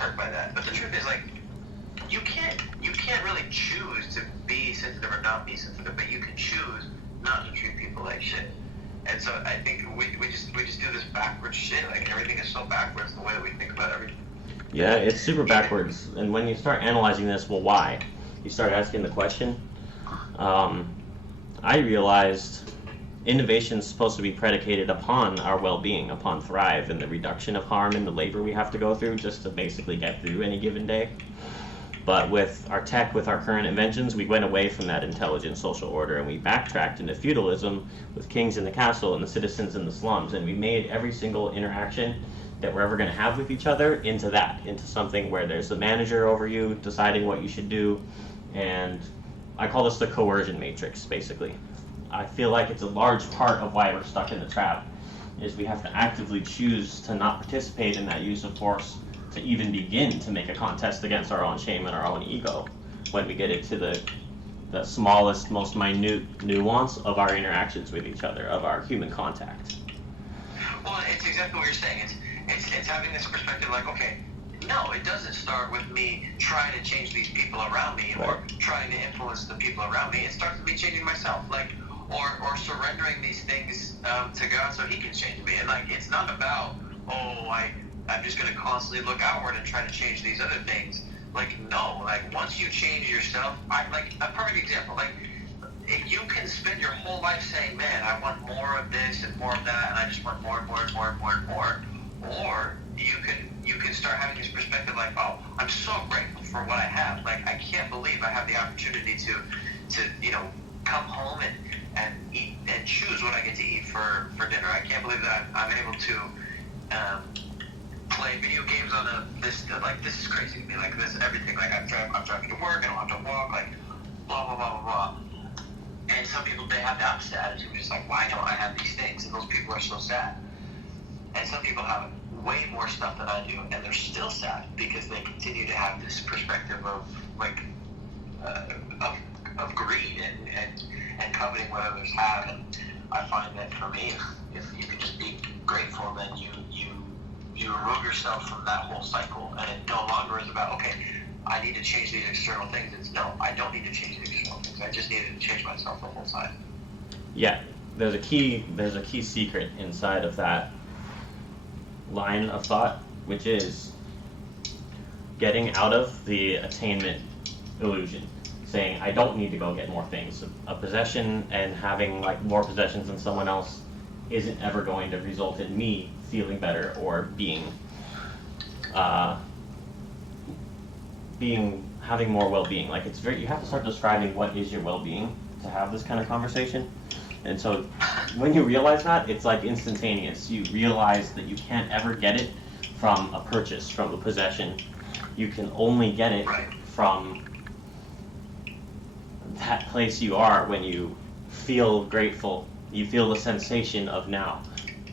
hurt by that. But the truth is, like, you can't really choose to be sensitive or not be sensitive, but you can choose not to treat people like shit. And so I think we just do this backwards shit. Like, everything is so backwards the way that we think about everything. Yeah, it's super backwards. And when you start analyzing this, well, why? You start asking the question. I realized innovation is supposed to be predicated upon our well-being, upon thrive, and the reduction of harm and the labor we have to go through just to basically get through any given day. But with our tech, with our current inventions, we went away from that intelligent social order, and we backtracked into feudalism with kings in the castle and the citizens in the slums, and we made every single interaction that we're ever going to have with each other into something where there's a manager over you deciding what you should do. And I call this the coercion matrix, basically. I feel like it's a large part of why we're stuck in the trap, is we have to actively choose to not participate in that use of force to even begin to make a contest against our own shame and our own ego when we get into the smallest, most minute nuance of our interactions with each other, of our human contact. Well, it's exactly what you're saying. It's having this perspective like, okay, no, it doesn't start with me trying to change these people around me, right, or trying to influence the people around me. It starts with me changing myself, like, or surrendering these things to God so He can change me. And like, it's not about, I'm just going to constantly look outward and try to change these other things. Like, no, like, once you change yourself, like, a perfect example, like, you can spend your whole life saying, man, I want more of this and more of that, and I just want more and more and more and more and more. Or you can start having this perspective like, oh, I'm so grateful for what I have. Like, I can't believe I have the opportunity to come home and eat and choose what I get to eat for dinner. I can't believe that I'm able to play video games on this is crazy to me. Like, this everything. Like, I'm driving to work, I don't have to walk, like, blah blah blah blah blah. And some people, they have the opposite attitude, just like, why don't I have these things? And those people are so sad. And some people have way more stuff than I do, and they're still sad because they continue to have this perspective of like of greed and coveting what others have. And I find that for me, if you can just be grateful, then you remove yourself from that whole cycle, and it no longer is about, okay, I need to change these external things. It's no, I don't need to change the external things. I just needed to change myself the whole time. Yeah, there's a key secret inside of that line of thought, which is getting out of the attainment illusion, saying I don't need to go get more things. A possession and having like more possessions than someone else isn't ever going to result in me feeling better or having more well-being. Like, it's you have to start describing what is your well-being to have this kind of conversation. And so when you realize that, it's like instantaneous. You realize that you can't ever get it from a purchase, from a possession. You can only get it from that place you are when you feel grateful. You feel the sensation of now,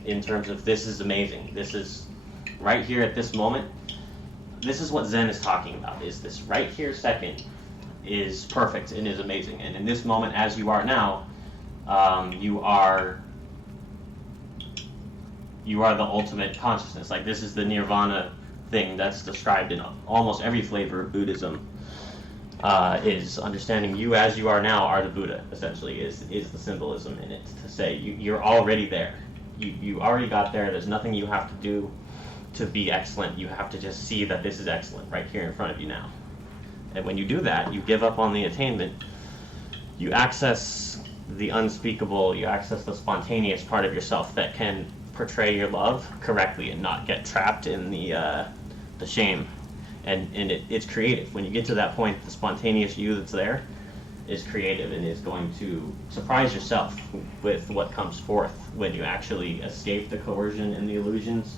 in terms of this is amazing. This is right here at this moment. This is what Zen is talking about, is this right here second is perfect and is amazing. And in this moment, as you are now, you are the ultimate consciousness. Like, this is the nirvana thing that's described in almost every flavor of Buddhism, is understanding you as you are now are the Buddha, essentially, is the symbolism in it, to say you're already there. You already got there. There's nothing you have to do to be excellent. You have to just see that this is excellent right here in front of you now. And when you do that, you give up on the attainment. You access the unspeakable, you access the spontaneous part of yourself that can portray your love correctly and not get trapped in the shame. And it's creative. When you get to that point, the spontaneous you that's there is creative and is going to surprise yourself with what comes forth when you actually escape the coercion and the illusions,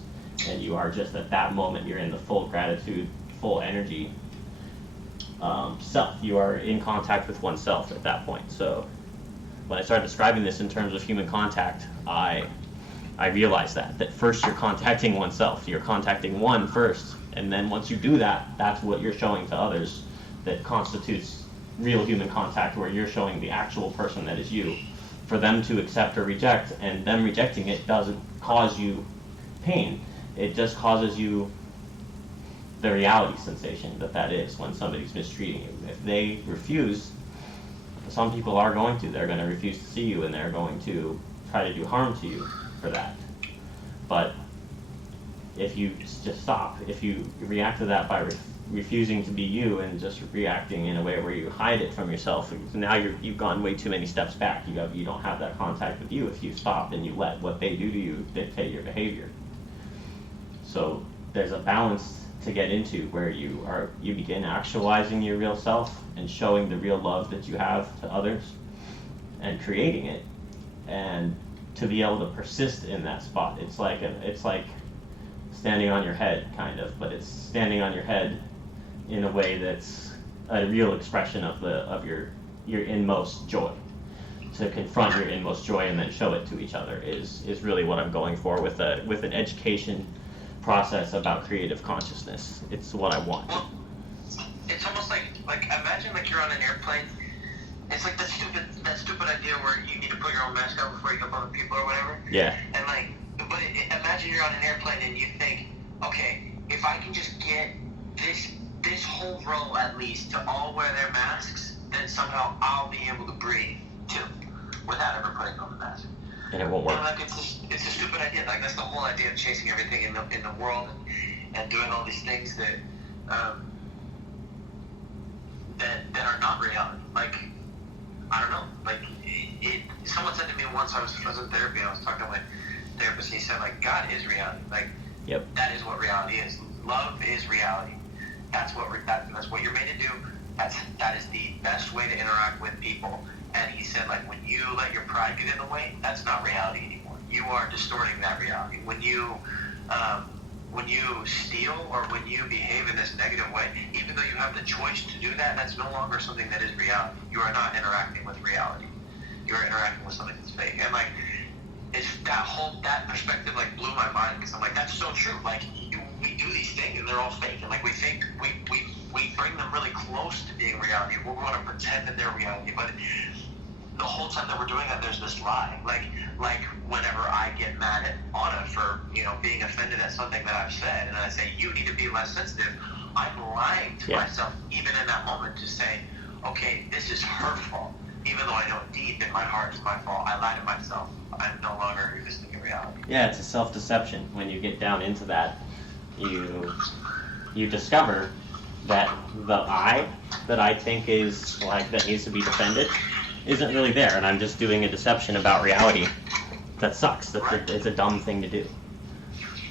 and you are just at that moment, you're in the full gratitude, full energy self. You are in contact with oneself at that point. So when I started describing this in terms of human contact, I realized that first you're contacting oneself. You're contacting one first, and then once you do that, that's what you're showing to others that constitutes real human contact, where you're showing the actual person that is you. For them to accept or reject, and them rejecting it doesn't cause you pain. It just causes you the reality sensation that is when somebody's mistreating you. If they refuse, some people are going to. They're going to refuse to see you, and they're going to try to do harm to you for that. But if you just stop, if you react to that by refusing to be you and just reacting in a way where you hide it from yourself, now you've gone way too many steps back. You don't have that contact with you if you stop and you let what they do to you dictate your behavior. So there's a balance to get into where you begin actualizing your real self and showing the real love that you have to others and creating it, and to be able to persist in that spot. It's like standing on your head, kind of, but it's standing on your head in a way that's a real expression of your inmost joy. To confront your inmost joy and then show it to each other is really what I'm going for with an education process about creative consciousness. It's what I want. Well, it's almost like imagine like you're on an airplane. It's like that stupid idea where you need to put your own mask on before you go up other people or whatever. Yeah. And imagine you're on an airplane and you think, okay, if I can just get this whole row at least to all wear their masks, then somehow I'll be able to breathe too, without ever putting on the mask. And it won't work. And it's a stupid idea. Like that's the whole idea of chasing everything in the world and doing all these things that are not reality. Like I don't know. Like someone said to me once, I was in therapy and I was talking to my therapist, and he said like God is reality. Like yep. That is what reality is. Love is reality. That's what you're made to do. That is the best way to interact with people. And he said, like, when you let your pride get in the way, that's not reality anymore. You are distorting that reality. When you steal or when you behave in this negative way, even though you have the choice to do that, that's no longer something that is reality. You are not interacting with reality. You are interacting with something that's fake. And like, it's that perspective like blew my mind, because I'm like, that's so true. Like, we do these things and they're all fake, and like we think we bring them really close to being reality. We're going to pretend that they're reality, but the whole time that we're doing that, there's this lie. Like whenever I get mad at Anna for being offended at something that I've said, and I say you need to be less sensitive, I'm lying to myself even in that moment to say, okay, this is her fault, even though I know deep in my heart it's my fault. I lie to myself. I'm no longer existing in reality. Yeah, it's a self-deception. When you get down into that, you discover that the I that I think is like that needs to be defended isn't really there, and I'm just doing a deception about reality. That sucks. It's a dumb thing to do.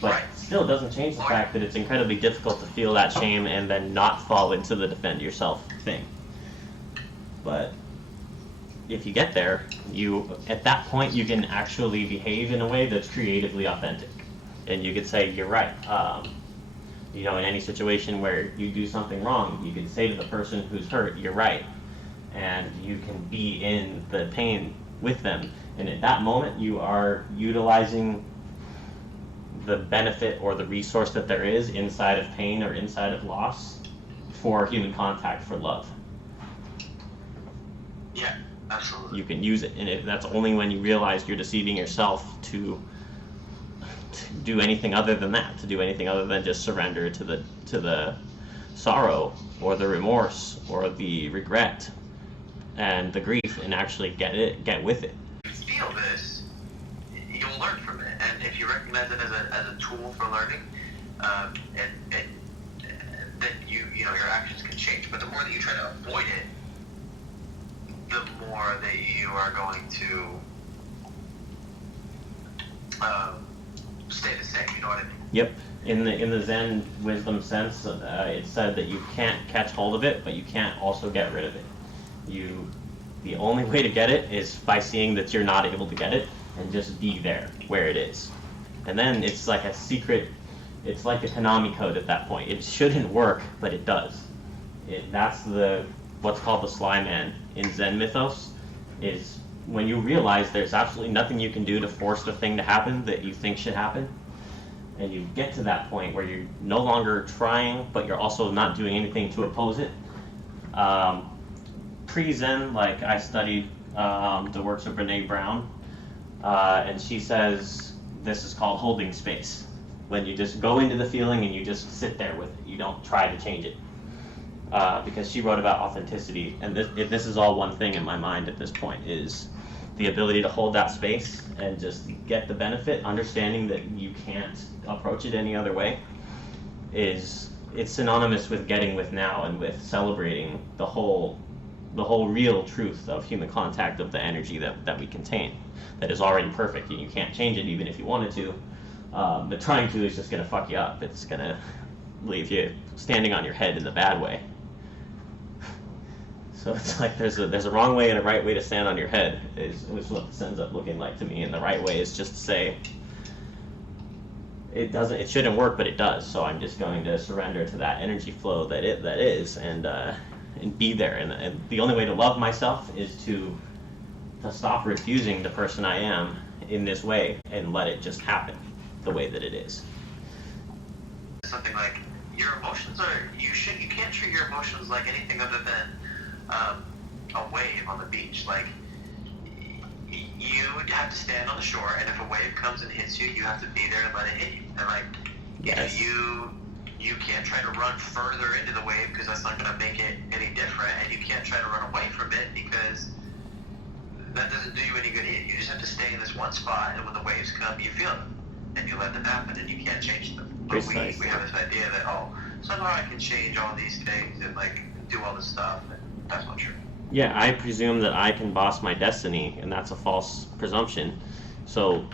But still doesn't change the fact that it's incredibly difficult to feel that shame and then not fall into the defend yourself thing. But if you get there, at that point you can actually behave in a way that's creatively authentic. And you could say, you're right. In any situation where you do something wrong, you can say to the person who's hurt, you're right. And you can be in the pain with them. And at that moment, you are utilizing the benefit or the resource that there is inside of pain or inside of loss for human contact, for love. Yeah, absolutely. You can use it, and that's only when you realize you're deceiving yourself to do anything other than that, to do anything other than just surrender to the sorrow or the remorse or the regret and the grief, and actually get with it. If you feel this, you'll learn from it, and if you recognize it as a tool for learning, then your actions can change. But the more that you try to avoid it, the more that you are going to stay the same. You know what I mean? Yep. In the Zen wisdom sense, it's said that you can't catch hold of it, but you can't also get rid of it. The only way to get it is by seeing that you're not able to get it and just be there where it is. And then it's like a secret, it's like a Konami code at that point. It shouldn't work, but it does. That's what's called the Sly Man in Zen mythos, is when you realize there's absolutely nothing you can do to force the thing to happen that you think should happen, and you get to that point where you're no longer trying, but you're also not doing anything to oppose it. Pre-Zen, like I studied the works of Brene Brown, and she says this is called holding space. when you just go into the feeling and you just sit there with it. You don't try to change it. Because she wrote about authenticity, and this is all one thing in my mind at this point, is the ability to hold that space and just get the benefit, understanding that you can't approach it any other way, it's synonymous with getting with now and with celebrating the whole real truth of human contact, of the energy that we contain, that is already perfect, and you can't change it even if you wanted to. But trying to is just going to fuck you up. It's going to leave you standing on your head in the bad way. So it's like there's a wrong way and a right way to stand on your head is what this ends up looking like to me. And the right way is just to say it shouldn't work, but it does. So I'm just going to surrender to that energy flow that is, and be there. And the only way to love myself is to stop refusing the person I am in this way and let it just happen the way that it is. Something like your emotions you can't treat your emotions like anything other than a wave on the beach. Like, you have to stand on the shore, and if a wave comes and hits you, you have to be there and let it hit you. And like, yes. You can't try to run further into the wave because that's not going to make it any different, and you can't try to run away from it because that doesn't do you any good either. You just have to stay in this one spot, and when the waves come, you feel them, and you let them happen, and you can't change them. But we have this idea that, somehow I can change all these things and like do all this stuff, and that's not true. Yeah, I presume that I can boss my destiny, and that's a false presumption. So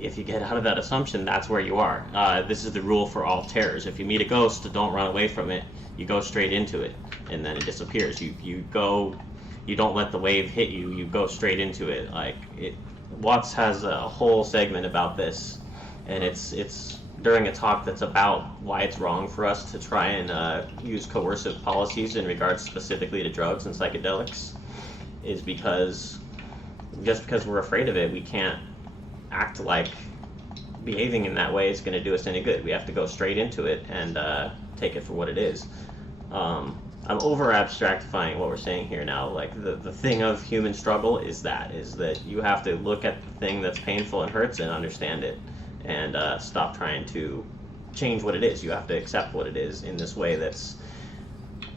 if you get out of that assumption, that's where you are. This is the rule for all terrors. If you meet a ghost, don't run away from it. You go straight into it, and then it disappears. You don't let the wave hit you. You go straight into it. Watts has a whole segment about this, and it's during a talk that's about why it's wrong for us to try and use coercive policies in regards specifically to drugs and psychedelics, is because just because we're afraid of it, we can't act like behaving in that way is going to do us any good. We have to go straight into it and take it for what it is. I'm over abstractifying what we're saying here now. Like the thing of human struggle is that you have to look at the thing that's painful and hurts and understand it, and stop trying to change what it is. You have to accept what it is in this way that's...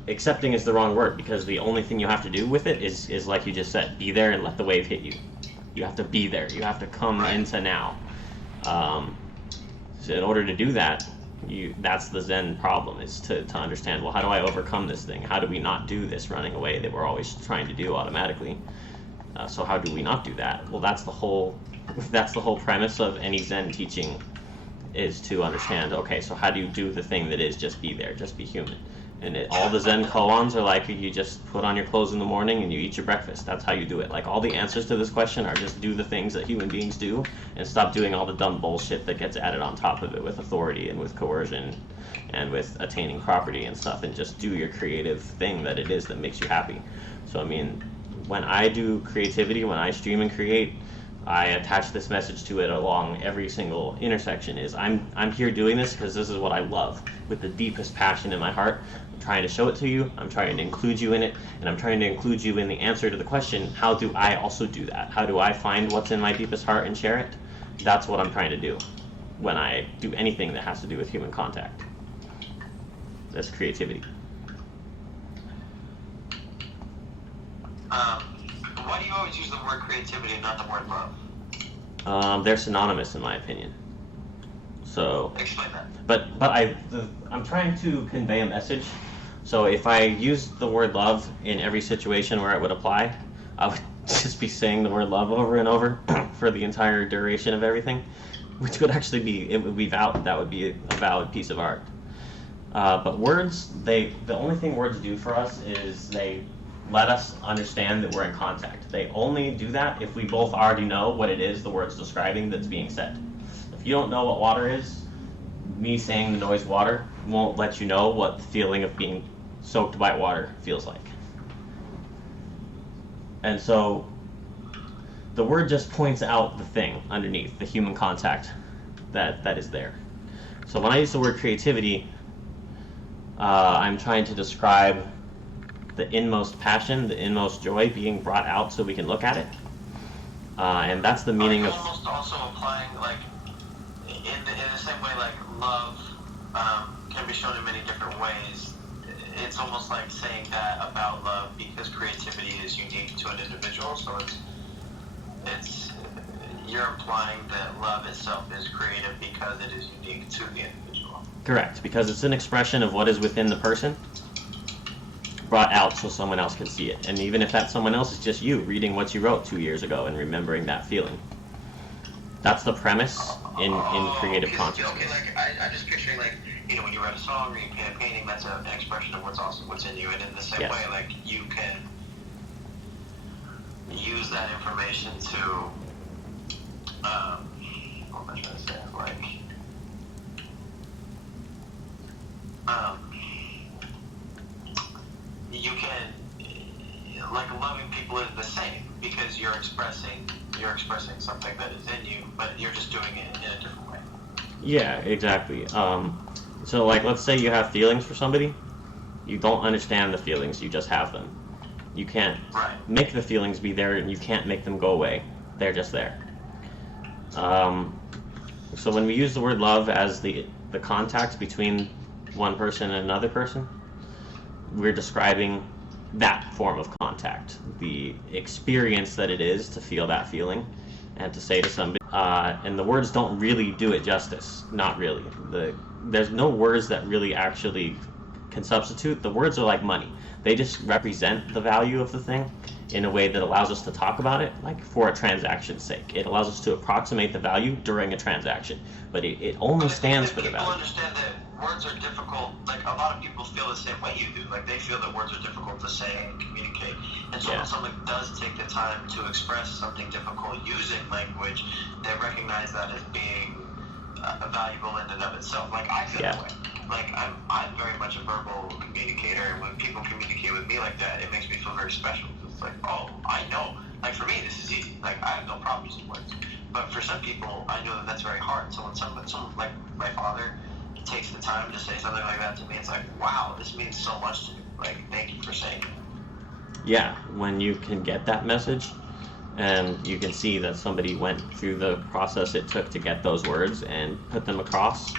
Accepting is the wrong word, because the only thing you have to do with it is like you just said, be there and let the wave hit you. You have to be there. You have to come into now. So in order to do that, that's the Zen problem, is to understand, well, how do I overcome this thing? How do we not do this running away that we're always trying to do automatically? So how do we not do that? Well, that's the whole premise of any Zen teaching, is to understand, okay, so how do you do the thing that is just be there, just be human? And all the Zen koans are like, you just put on your clothes in the morning and you eat your breakfast. That's how you do it. Like, all the answers to this question are just do the things that human beings do, and stop doing all the dumb bullshit that gets added on top of it with authority and with coercion and with attaining property and stuff, and just do your creative thing that it is that makes you happy. So, I mean, when I do creativity, when I stream and create, I attach this message to it along every single intersection. Is I'm here doing this because this is what I love with the deepest passion in my heart. I'm trying to show it to you, I'm trying to include you in it, and I'm trying to include you in the answer to the question, how do I also do that? How do I find what's in my deepest heart and share it? That's what I'm trying to do when I do anything that has to do with human contact. That's creativity. Why do you always use the word creativity and not the word love? They're synonymous in my opinion. So explain that. But I'm trying to convey a message. So if I use the word love in every situation where it would apply, I would just be saying the word love over and over for the entire duration of everything, which would actually be valid. That would be a valid piece of art. But words, the only thing words do for us is they let us understand that we're in contact. They only do that if we both already know what it is the word's describing that's being said. If you don't know what water is, me saying the noise water won't let you know what the feeling of being soaked by water feels like. And so the word just points out the thing underneath, the human contact that is there. So when I use the word creativity, I'm trying to describe the inmost passion, the inmost joy being brought out so we can look at it. And that's the meaning of... Almost also applying, like, in same way, like, love can be shown in many different ways. It's almost like saying that about love because creativity is unique to an individual. So it's you're implying that love itself is creative because it is unique to the individual. Correct, because it's an expression of what is within the person brought out so someone else can see it. And even if that someone else is just you reading what you wrote 2 years ago and remembering that feeling. That's the premise in creative consciousness. Okay, like I'm just picturing, like, you know, when you write a song or you paint a painting, that's an expression of what's in you. And in the same Yes. way, like, you can use that information to, what am I trying to say? Like, you can, like, loving people is the same because you're expressing something that is in you, but you're just doing it in a different way. Yeah, exactly. So, like, let's say you have feelings for somebody. You don't understand the feelings, you just have them. You can't make the feelings be there, and you can't make them go away. They're just there. So when we use the word love as the contact between one person and another person, we're describing that form of contact, the experience that it is to feel that feeling and to say to somebody. And the words don't really do it justice. Not really. There's no words that really actually can substitute. The words are like money. They just represent the value of the thing in a way that allows us to talk about it, like for a transaction's sake. It allows us to approximate the value during a transaction, but it only stands for the value. People understand that words are difficult. Like, a lot of people feel the same way you do. Like, they feel that words are difficult to say and communicate. And so when someone does take the time to express something difficult using language, they recognize that as being valuable in and of itself. Like, I feel that way. Like, I'm very much a verbal communicator, and when people communicate with me like that, it makes me feel very special. It's like, oh, I know. Like, for me, this is easy. Like, I have no problem using words. But for some people, I know that that's very hard. So when someone like my father takes the time to say something like that to me, it's like, wow, this means so much to me. Like, thank you for saying it. Yeah, when you can get that message, and you can see that somebody went through the process it took to get those words and put them across.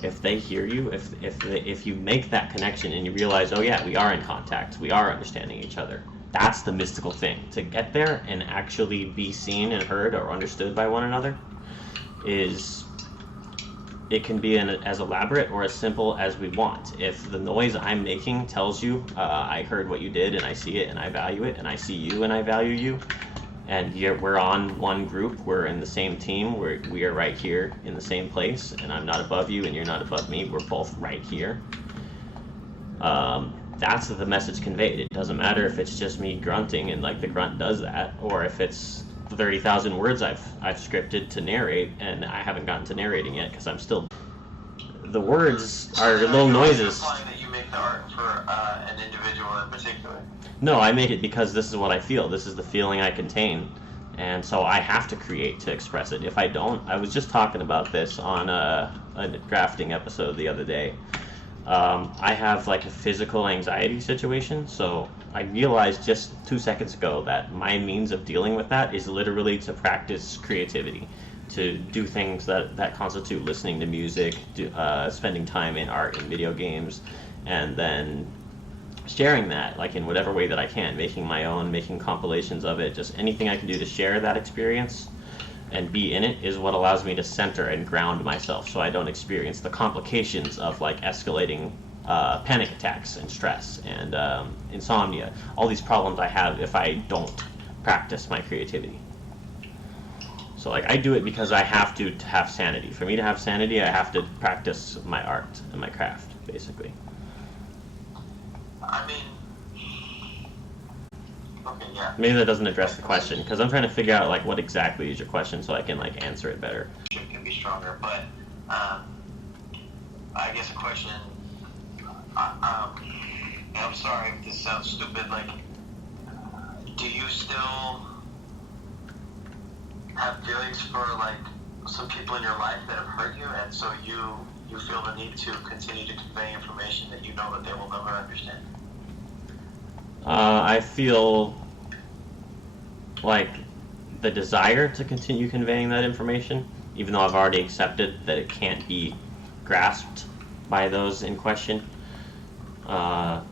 If they hear you, if you make that connection and you realize, oh yeah, we are in contact, we are understanding each other, that's the mystical thing. To get there and actually be seen and heard or understood by one another it can be as elaborate or as simple as we want. If the noise I'm making tells you, I heard what you did and I see it and I value it, and I see you and I value you, and we're on one group, we're in the same team, we are right here in the same place, and I'm not above you and you're not above me, we're both right here. That's the message conveyed. It doesn't matter if it's just me grunting and like the grunt does that, or if it's 30,000 words I've scripted to narrate and I haven't gotten to narrating yet because I'm still. The words are little noises. Are you implying that you make the art for an individual in particular? No, I make it because this is what I feel. This is the feeling I contain. And so I have to create to express it. If I don't, I was just talking about this on a drafting episode the other day. I have like a physical anxiety situation, so I realized just 2 seconds ago that my means of dealing with that is literally to practice creativity, to do things that constitute listening to music, spending time in art and video games, and then sharing that, like in whatever way that I can, making my own, making compilations of it, just anything I can do to share that experience and be in it is what allows me to center and ground myself so I don't experience the complications of like escalating panic attacks and stress and insomnia, all these problems I have if I don't practice my creativity. So like I do it because I have to have sanity. For me to have sanity, I have to practice my art and my craft, basically. I mean, okay, yeah. Maybe that doesn't address the question, because I'm trying to figure out like what exactly is your question so I can like answer it better. It can be stronger, but I guess a question. I'm sorry if this sounds stupid. Like, do you still have feelings for like some people in your life that have hurt you, and so you feel the need to continue to convey information that you know that they will never understand? I feel like the desire to continue conveying that information, even though I've already accepted that it can't be grasped by those in question. But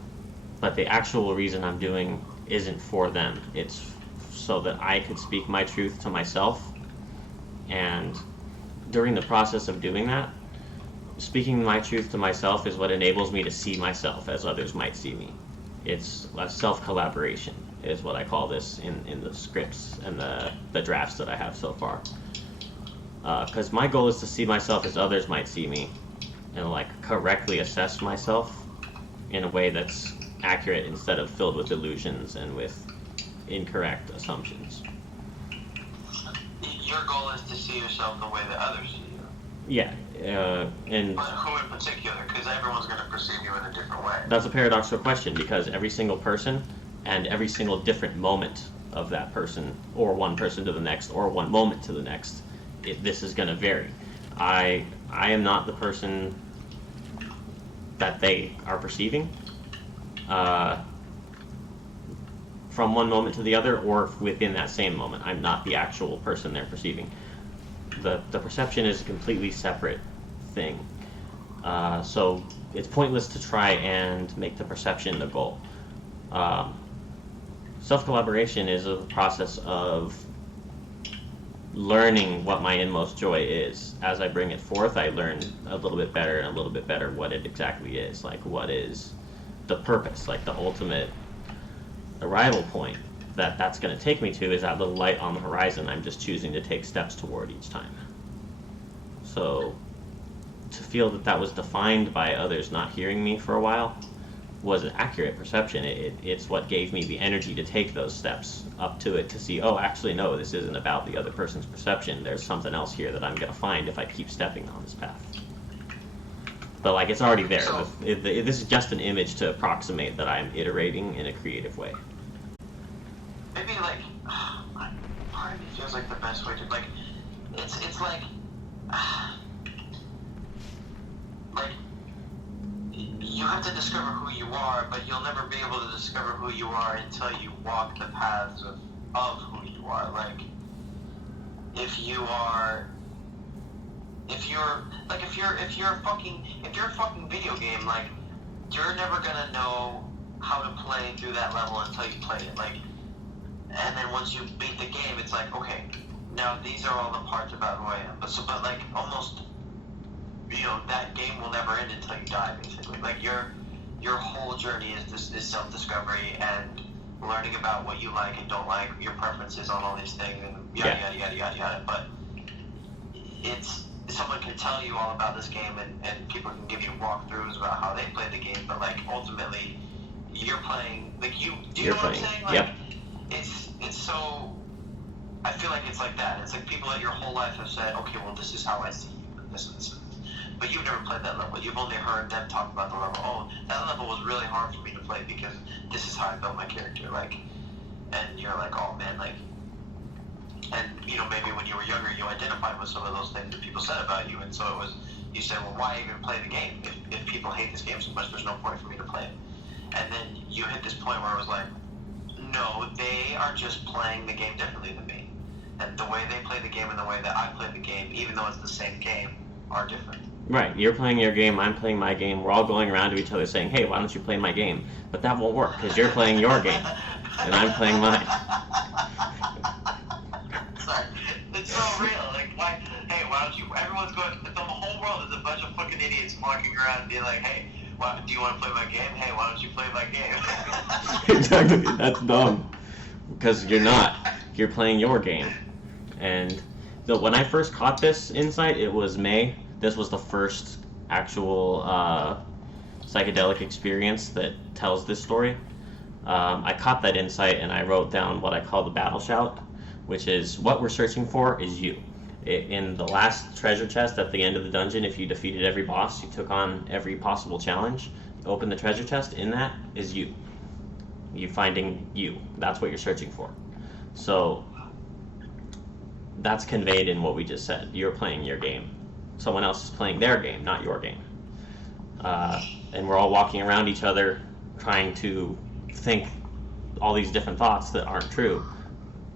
the actual reason I'm doing isn't for them. It's so that I could speak my truth to myself. And during the process of doing that, speaking my truth to myself is what enables me to see myself as others might see me. It's a self-collaboration is what I call this in the scripts and the drafts that I have so far. Because my goal is to see myself as others might see me, and like correctly assess myself in a way that's accurate instead of filled with illusions and with incorrect assumptions. Your goal is to see yourself the way that others see you. Yeah, and... But who in particular? Because everyone's going to perceive you in a different way. That's a paradoxical question, because every single person and every single different moment of that person, or one person to the next, or one moment to the next, this is going to vary. I am not the person that they are perceiving from one moment to the other, or within that same moment. I'm not the actual person they're perceiving. The perception is a completely separate thing. So it's pointless to try and make the perception the goal. Self-collaboration is a process of learning what my inmost joy is. As I bring it forth, I learn a little bit better and a little bit better what it exactly is. Like, what is the purpose, like the ultimate arrival point that's going to take me to is that little light on the horizon I'm just choosing to take steps toward each time. So to feel that that was defined by others not hearing me for a while was an accurate perception. It's what gave me the energy to take those steps up to it, to see, oh, actually, no, this isn't about the other person's perception. There's something else here that I'm going to find if I keep stepping on this path. But, like, it's already there. So, this is just an image to approximate that I'm iterating in a creative way. maybe, like, part of me feels like the best way to, like, it's like, you have to discover who you are, but you'll never be able to discover who you are until you walk the paths of who you are. Like, if you're a fucking video game, like, you're never gonna know how to play through that level until you play it. Like, and then once you beat the game, it's like, okay, now these are all the parts about who I am. But like, almost, you know, that game will never end until you die, basically. Like, your whole journey is self-discovery and learning about what you like and don't like, your preferences on all these things, and yada, yada, yada, yada, yada. But someone can tell you all about this game, and people can give you walkthroughs about how they play the game, but, like, ultimately, you're playing, like, do you know what I'm saying? Like, yep. It's so, I feel like it's like that. It's like people that your whole life have said, okay, well, this is how I see you, and this and this and this. But you've never played that level. You've only heard them talk about the level. Oh, that level was really hard for me to play because this is how I built my character. Like, and you're like, oh man, like, and you know, maybe when you were younger, you identified with some of those things that people said about you, and so it was, you said, well, why even play the game? If people hate this game so much, there's no point for me to play it. And then you hit this point where it was like, no, they are just playing the game differently than me. And the way they play the game and the way that I play the game, even though it's the same game, are different. Right, you're playing your game, I'm playing my game, we're all going around to each other saying, hey, why don't you play my game? But that won't work, because you're playing your game, and I'm playing mine. Sorry. It's so real. Like, why don't you, everyone's going, the whole world is a bunch of fucking idiots walking around and being like, hey, do you want to play my game? Hey, why don't you play my game? Exactly, that's dumb. Because you're not. You're playing your game. And when I first caught this insight, it was May. This was the first actual psychedelic experience that tells this story. I caught that insight and I wrote down what I call the battle shout, which is what we're searching for is you. In the last treasure chest at the end of the dungeon, if you defeated every boss, you took on every possible challenge, open the treasure chest, in that is you. You finding you. That's what you're searching for. So that's conveyed in what we just said. You're playing your game. Someone else is playing their game, not your game. And we're all walking around each other trying to think all these different thoughts that aren't true.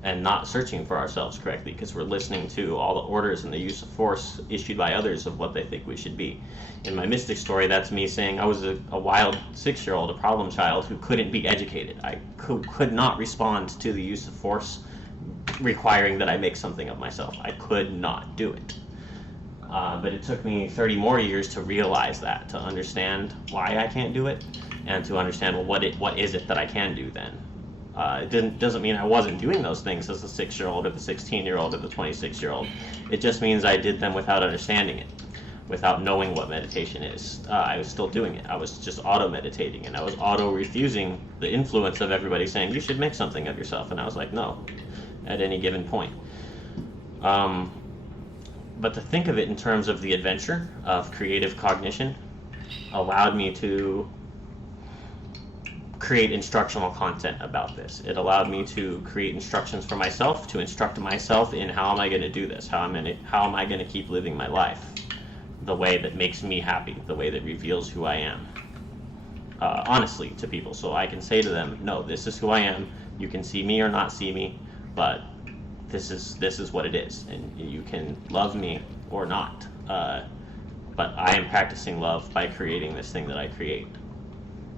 and not searching for ourselves correctly because we're listening to all the orders and the use of force issued by others of what they think we should be. In my mystic story, that's me saying I was a wild 6-year-old, a problem child who couldn't be educated. I could not respond to the use of force requiring that I make something of myself. I could not do it. But it took me 30 more years to realize that, to understand why I can't do it, and to understand, well, what is it that I can do then? It doesn't mean I wasn't doing those things as the 6-year-old or the 16-year-old or the 26-year-old. It just means I did them without understanding it, without knowing what meditation is. I was still doing it. I was just auto-meditating, and I was auto-refusing the influence of everybody saying, you should make something of yourself. And I was like, no, at any given point. But to think of it in terms of the adventure of creative cognition allowed me to create instructional content about this. It allowed me to create instructions for myself, to instruct myself in how am I going to do this, how am I going to keep living my life the way that makes me happy, the way that reveals who I am, honestly to people. So I can say to them, no, this is who I am. You can see me or not see me, but this is what it is, and you can love me or not. But I am practicing love by creating this thing that I create.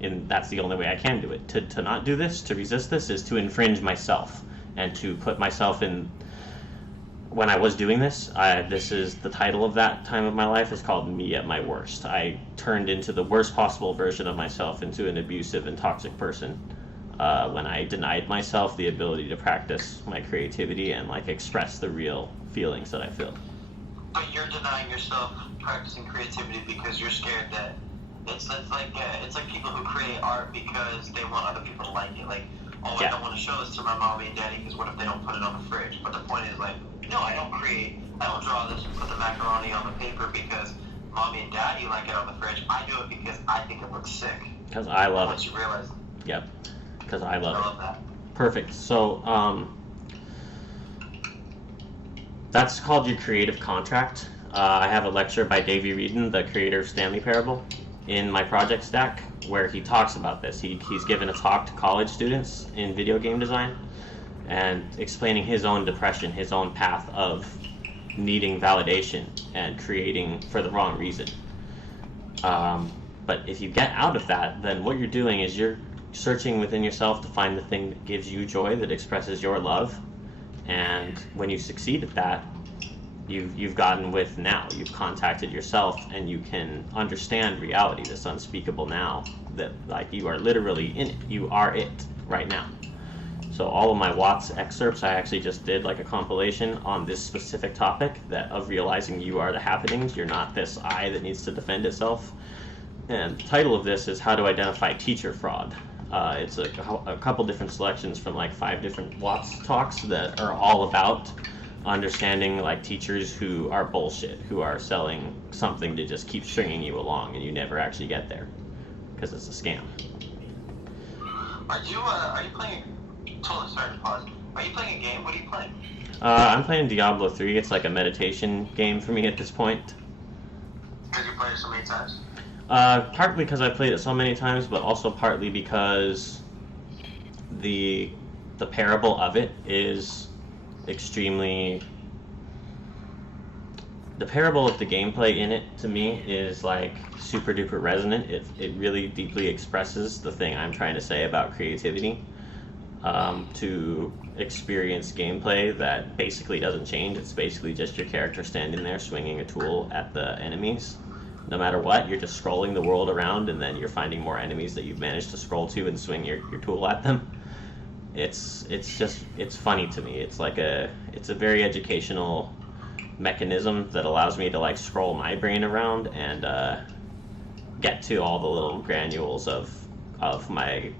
And that's the only way I can do it. To not do this, to resist this, is to infringe myself and to put myself in. When I was doing this, this is the title of that time of my life, is called Me at My Worst. I turned into the worst possible version of myself, into an abusive and toxic person, when I denied myself the ability to practice my creativity and like express the real feelings that I feel. But you're denying yourself practicing creativity because you're scared that it's like people who create art because they want other people to like it. Like, oh, I don't want to show this to my mommy and daddy because what if they don't put it on the fridge? But the point is, like, no, I don't draw this and put the macaroni on the paper because mommy and daddy like it on the fridge. I do it because I think it looks sick. Because I love it. Once you realize. Yep. Because I love it. I love that. Perfect. So, that's called your creative contract. I have a lecture by Davey Reedon, the creator of Stanley Parable, in my project stack, where he talks about this. He's given a talk to college students in video game design and explaining his own depression, his own path of needing validation and creating for the wrong reason. But if you get out of that, then what you're doing is you're searching within yourself to find the thing that gives you joy, that expresses your love. And when you succeed at that, you've gotten with now. You've contacted yourself, and you can understand reality, this unspeakable now, that like you are literally in it. You are it right now. So all of my Watts excerpts, I actually just did like a compilation on this specific topic, that of realizing you are the happenings. You're not this I that needs to defend itself. And the title of this is How to Identify Teacher Fraud. It's a couple different selections from like 5 different Watts talks that are all about understanding like teachers who are bullshit, who are selling something to just keep stringing you along, and you never actually get there because it's a scam. Are you playing? Totally sorry to pause. Are you playing a game? What are you playing? I'm playing Diablo 3. It's like a meditation game for me at this point. Because you played it so many times? Partly because I played it so many times, but also partly because the parable of it is extremely. The parable of the gameplay in it, to me, is like super duper resonant. It really deeply expresses the thing I'm trying to say about creativity. To experience gameplay that basically doesn't change. It's basically just your character standing there swinging a tool at the enemies. No matter what, you're just scrolling the world around, and then you're finding more enemies that you've managed to scroll to and swing your tool at them. It's funny to me. It's a very educational mechanism that allows me to like scroll my brain around and get to all the little granules of my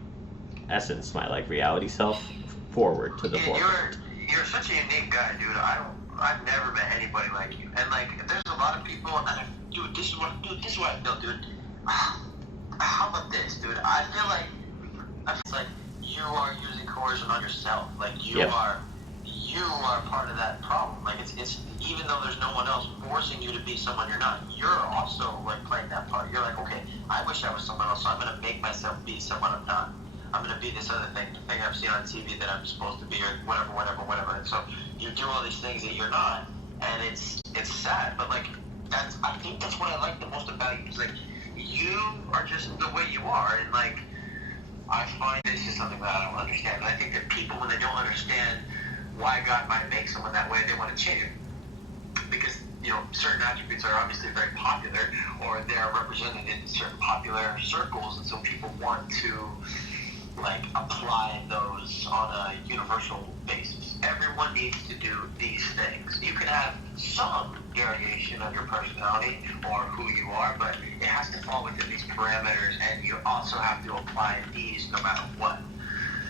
essence, my like reality self, forward to the forefront. You're such a unique guy, dude. I've never met anybody like you. And like, there's a lot of people, and this is what I feel, dude. How about this, dude? I feel like you are using coercion on yourself. Like you are part of that problem. Like it's even though there's no one else forcing you to be someone you're not, you're also like playing that part. You're like, okay, I wish I was someone else, so I'm gonna make myself be someone I'm not. I'm gonna be this other thing, the thing I've seen on TV that I'm supposed to be, or whatever. And so you do all these things that you're not, and it's sad. But like I think that's what I like the most about you. Is like you are just the way you are, and like I find this is something that I don't understand. But I think that people, when they don't understand why God might make someone that way, they want to change it because certain attributes are obviously very popular, or they're represented in certain popular circles, and so people want to like apply those on a universal basis. Everyone needs to do these things. You can have some variation of your personality or who you are, but it has to fall within these parameters, and you also have to apply these no matter what.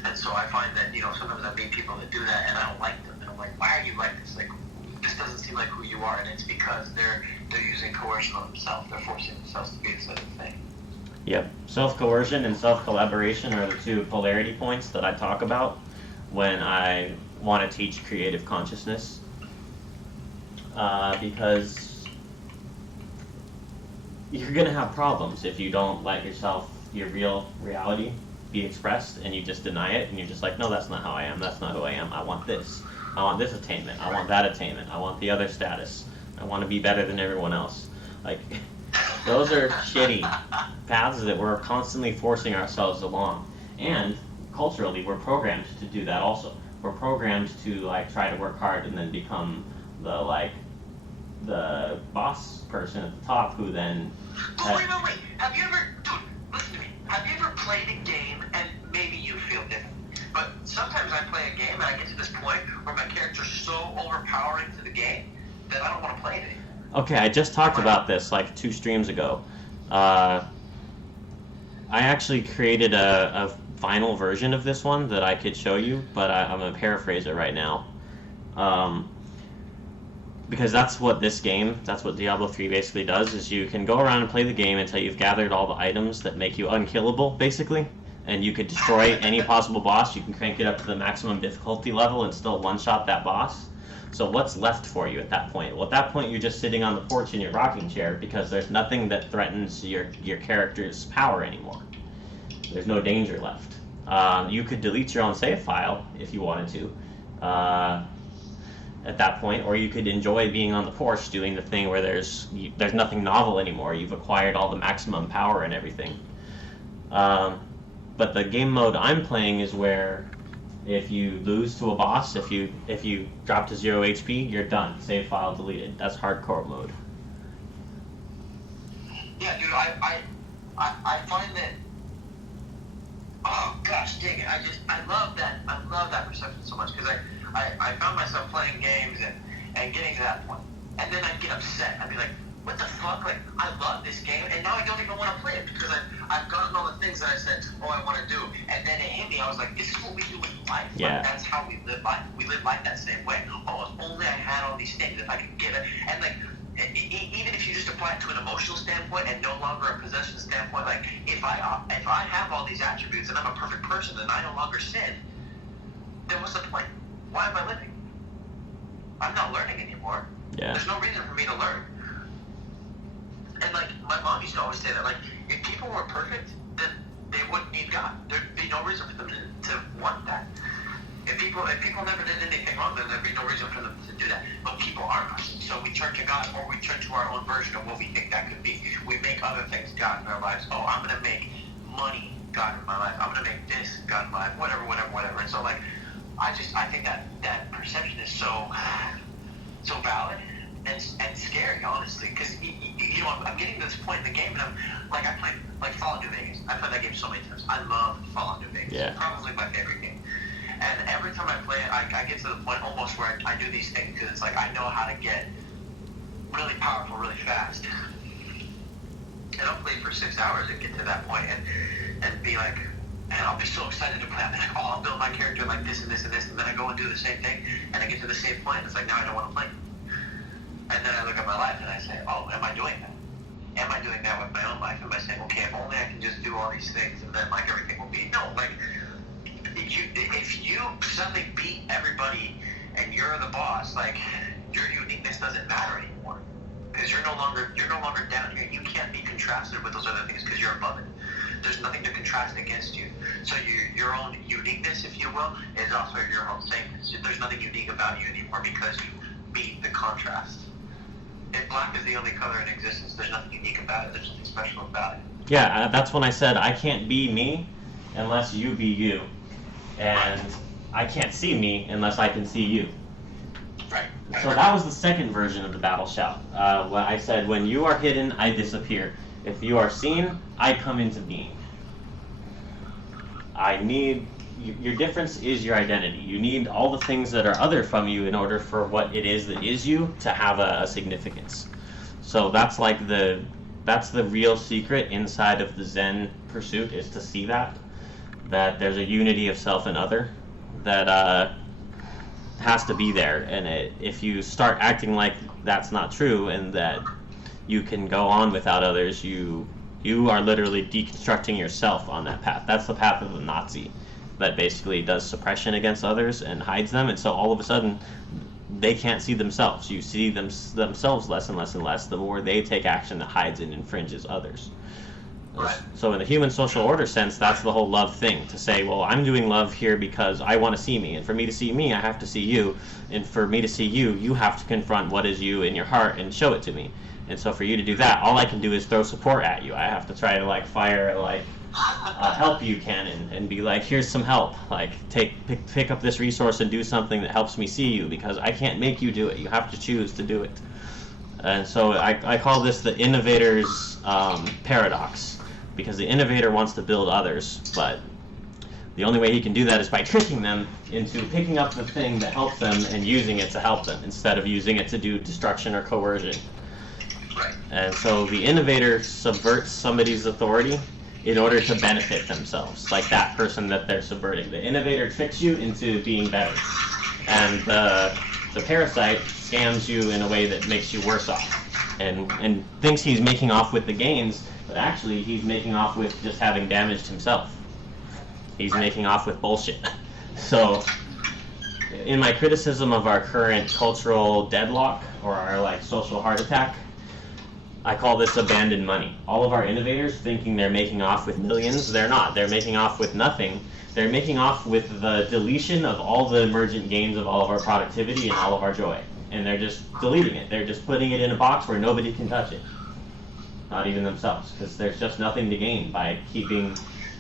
And so I find that sometimes I meet people that do that, and I don't like them. And I'm like, why are you like this? Like, this doesn't seem like who you are, and it's because they're using coercion on themselves. They're forcing themselves to be this other thing. Yep. Self-coercion and self-collaboration are the two polarity points that I talk about when I want to teach creative consciousness. Because you're going to have problems if you don't let your real reality be expressed, and you just deny it, and you're just like, no, that's not how I am, that's not who I am, I want this. I want this attainment, I want that attainment, I want the other status, I want to be better than everyone else. Like, those are shitty paths that we're constantly forcing ourselves along. And culturally, we're programmed to do that also. We're programmed to like try to work hard and then become the boss person at the top who then... But wait. Have you ever... Dude, listen to me. Have you ever played a game and maybe you feel different? But sometimes I play a game and I get to this point where my character's so overpowering to the game that I don't want to play it anymore. Okay, I just talked about this like 2 streams ago. I actually created a final version of this one that I could show you, but I'm going to paraphrase it right now. Because that's what Diablo 3 basically does, is you can go around and play the game until you've gathered all the items that make you unkillable, basically. And you could destroy any possible boss. You can crank it up to the maximum difficulty level and still one-shot that boss. So what's left for you at that point? Well, at that point, you're just sitting on the porch in your rocking chair because there's nothing that threatens your character's power anymore. There's no danger left. You could delete your own save file if you wanted to at that point, or you could enjoy being on the porch doing the thing where there's nothing novel anymore. You've acquired all the maximum power and everything. But the game mode I'm playing is where if you lose to a boss, if you drop to 0 HP, you're done. Save file deleted. That's hardcore mode. Yeah, dude, I find that. Oh gosh, dang it! I love that perception so much because I found myself playing games and getting to that point, and then I'd get upset. I'd be like, what the fuck? Like, I love this game, and now I don't even want to play it because I've gotten all the things that I said, I want to do, and then it hit me. I was like, this is what we do in life. Yeah. Like, that's how we live life. We live life that same way. Oh, if only I had all these things, if I could get it. And like, even if you just apply it to an emotional standpoint and no longer a possession standpoint, like, if I have all these attributes and I'm a perfect person and I no longer sin, then what's the point? Why am I living? I'm not learning anymore. Yeah. There's no reason for me to learn. And like my mom used to always say that, like, if people were perfect, then they wouldn't need God. There'd be no reason for them to want that. If people never did anything wrong, then there'd be no reason for them to do that. But people are perfect, so we turn to God, or we turn to our own version of what we think that could be. We make other things God in our lives. Oh, I'm gonna make money God in my life. I'm gonna make this God in my life. Whatever. And so like, I think that perception is so valid and scary, honestly, because I'm getting to this point in the game, and I'm like, I played like Fallout New Vegas. I played that game so many times. I love Fallout New Vegas. Yeah. Probably my favorite game. And every time I play it, I get to the point almost where I do these things because it's like I know how to get really powerful really fast. And I'll play for 6 hours and get to that point and be like, and I'll be so excited to play. I'll be like, oh, I'll build my character like this and this and this, and then I go and do the same thing, and I get to the same point, and it's like, now I don't want to play. And then I look at my life and I say, oh, am I doing that? Am I doing that with my own life? Am I saying, okay, if only I can just do all these things and then like everything will be... No, like, if you suddenly beat everybody and you're the boss, like, your uniqueness doesn't matter anymore. Because you're no longer down here. You can't be contrasted with those other things because you're above it. There's nothing to contrast contrast against you. So your own uniqueness, if you will, is also your own sameness. There's nothing unique about you anymore because you beat the contrast. If black is the only color in existence, there's nothing unique about it. There's nothing special about it. Yeah, that's when I said I can't be me unless you be you. And I can't see me unless I can see you. Right. So that was the second version of the battle shout. When I said, when you are hidden, I disappear. If you are seen, I come into being. Your difference is your identity. You need all the things that are other from you in order for what it is that is you to have a significance. So that's like that's the real secret inside of the Zen pursuit, is to see that there's a unity of self and other that has to be there. And if you start acting like that's not true and that you can go on without others, you are literally deconstructing yourself on that path. That's the path of the Nazi, that basically does suppression against others and hides them, and so all of a sudden they can't see themselves. You see themselves less and less and less the more they take action that hides and infringes others. Right. So in the human social order sense, that's the whole love thing, to say, well, I'm doing love here because I want to see me, and for me to see me, I have to see you, and for me to see you, you have to confront what is you in your heart and show it to me. And so for you to do that, all I can do is throw support at you. I have to try to fire a help you cannon and be like, here's some help. Pick up this resource and do something that helps me see you, because I can't make you do it. You have to choose to do it. And so I call this the innovator's paradox, because the innovator wants to build others, but the only way he can do that is by tricking them into picking up the thing that helps them and using it to help them, instead of using it to do destruction or coercion. Right. And so the innovator subverts somebody's authority in order to benefit themselves, like that person that they're subverting. The innovator tricks you into being better, and the parasite scams you in a way that makes you worse off, and thinks he's making off with the gains, but actually he's making off with just having damaged himself. He's making off with bullshit. So in my criticism of our current cultural deadlock, or our social heart attack, I call this abandoned money. All of our innovators thinking they're making off with millions, they're not. They're making off with nothing. They're making off with the deletion of all the emergent gains of all of our productivity and all of our joy. And they're just deleting it. They're just putting it in a box where nobody can touch it. Not even themselves, because there's just nothing to gain by keeping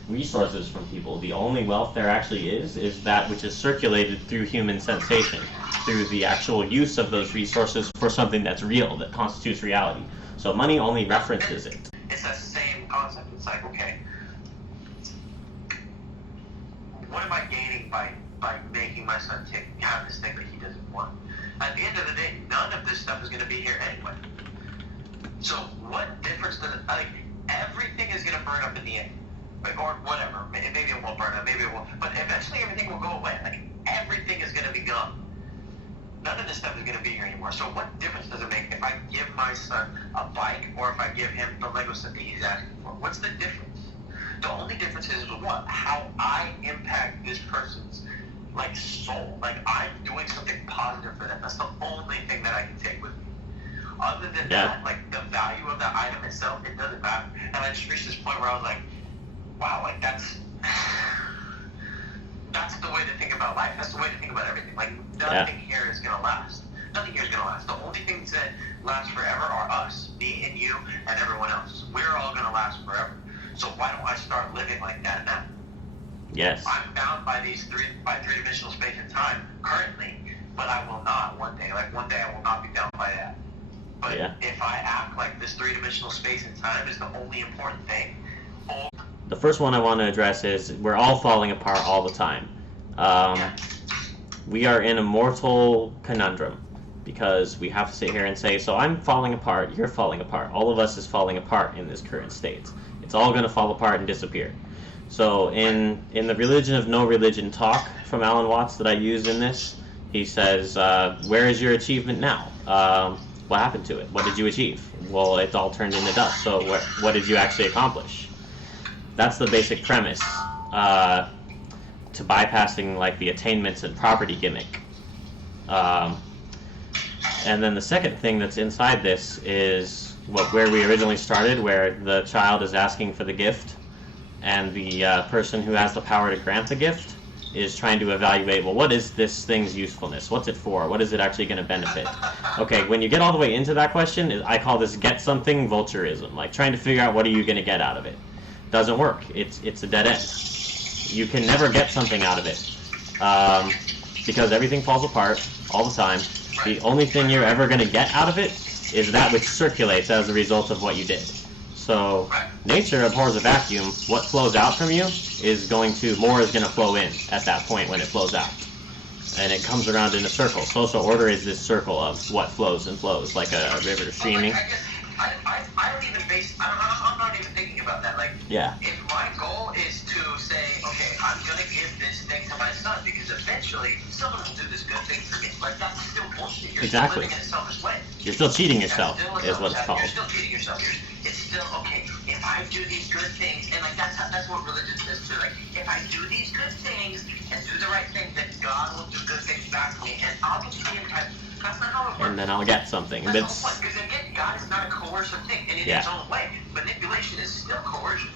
resources from people. The only wealth there actually is that which is circulated through human sensation, through the actual use of those resources for something that's real, that constitutes reality. So money only references it. It's that same concept. It's like, okay, what am I gaining by making my son have this thing that he doesn't want? At the end of the day, none of this stuff is going to be here anyway. So what difference does it, everything is going to burn up in the end. Or whatever. Maybe it won't burn up, maybe it won't. But eventually everything will go away. Everything is going to be gone. None of this stuff is going to be here anymore. So what difference does it make if I give my son a bike or if I give him the Lego set that he's asking for? What's the difference? The only difference is what? How I impact this person's soul. I'm doing something positive for them. That's the only thing that I can take with me. Other than that, the value of that item itself, it doesn't matter. And I just reached this point where I was like, wow, that's the way to think about life. That's the way to think about everything. Nothing here is going to last. Nothing here is going to last. The only things that last forever are us, me and you and everyone else. We're all going to last forever. So why don't I start living like that now? Yes. I'm bound by three-dimensional space and time currently, but I will not one day. One day I will not be bound by that. But if I act like this three-dimensional space and time is the only important thing, the first one I want to address is we're all falling apart all the time. We are in a mortal conundrum, because we have to sit here and say, so I'm falling apart, you're falling apart, all of us is falling apart in this current state. It's all going to fall apart and disappear. So in the religion of no religion talk from Alan Watts that I use in this, he says, where is your achievement now? What happened to it? What did you achieve? Well, it's all turned into dust, so what did you actually accomplish? That's the basic premise to bypassing the attainments and property gimmick. And then the second thing that's inside this is where we originally started, where the child is asking for the gift. and the person who has the power to grant the gift is trying to evaluate, well, what is this thing's usefulness? What's it for? What is it actually going to benefit? Okay, when you get all the way into that question, I call this get something vulturism, like trying to figure out what are you going to get out of it. Doesn't work. It's a dead end. You can never get something out of it because everything falls apart all the time. The only thing you're ever going to get out of it is that which circulates as a result of what you did. So nature abhors a vacuum. What flows out from you is more is going to flow in at that point when it flows out. And it comes around in a circle. Social order is this circle of what flows and flows, like a river streaming. I don't even I'm not even thinking about that. Like, yeah. If my goal is to say, okay, I'm going to give this thing to my son because eventually someone will do this good thing for me. Like, that's still bullshit. You're still living in a selfish way. You're still cheating yourself, is what it's called. You're still cheating yourself. It's still, okay, if I do these good things, and like that's what religion says too. Like, if I do these good things and do the right thing, then God will do good things back to me, and I'll get the impact. That's not how it works. And then I'll get something. That's the whole point, because again, God is not a coercive thing, and in its own way, manipulation is still coercion.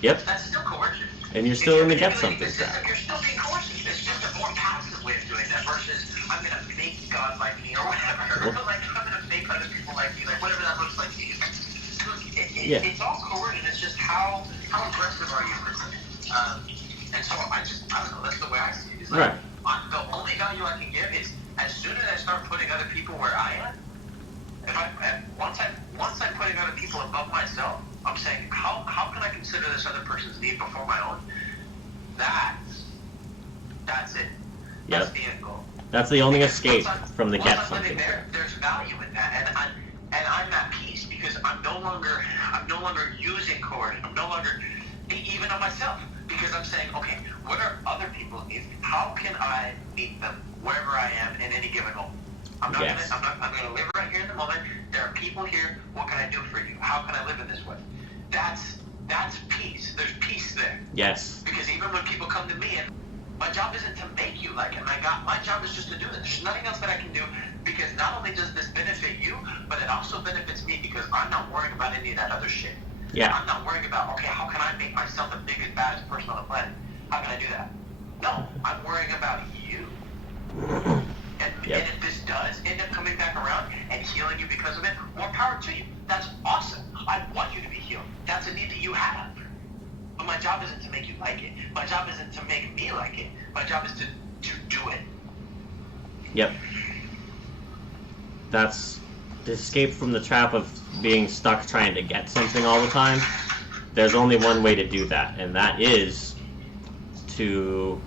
Yep. That's still coercion. And you're still in the get something trap. You're still being coercive. It's just a more passive way of doing that versus I'm going to make God like me or whatever. Like, I'm going to make other people like me, like whatever that looks like to you. It's all coercion. It's just how aggressive are you with it? And so I don't know. That's the way I see it. It's like, the only value I can give is as soon as I start putting other people where I am, once I'm putting other people above myself, I'm saying, how can I consider this other person's need before my own? That's it. That's the end goal. That's the only escape from the get something. There's value in that, and I'm at peace because I'm no longer using coercion. I'm no longer even on myself because I'm saying, okay, what are other people's needs? How can I meet them wherever I am in any given moment? I'm going to live right here in the moment. There are people here. What can I do for you? How can I live in this way? That's peace. There's peace there. Yes. Because even when people come to me, and my job isn't to make you like it. My job is just to do this. There's nothing else that I can do because not only does this benefit you, but it also benefits me because I'm not worrying about any of that other shit. Yeah. I'm not worrying about, okay, how can I make myself the biggest, baddest person on the planet? How can I do that? No, I'm worrying about you. And if this does end up coming back around and healing you because of it, more power to you. That's awesome. I want you to be healed. That's a need that you have. But my job isn't to make you like it. My job isn't to make me like it. My job is to do it. Yep. That's to escape from the trap of being stuck trying to get something all the time. There's only one way to do that, and that is to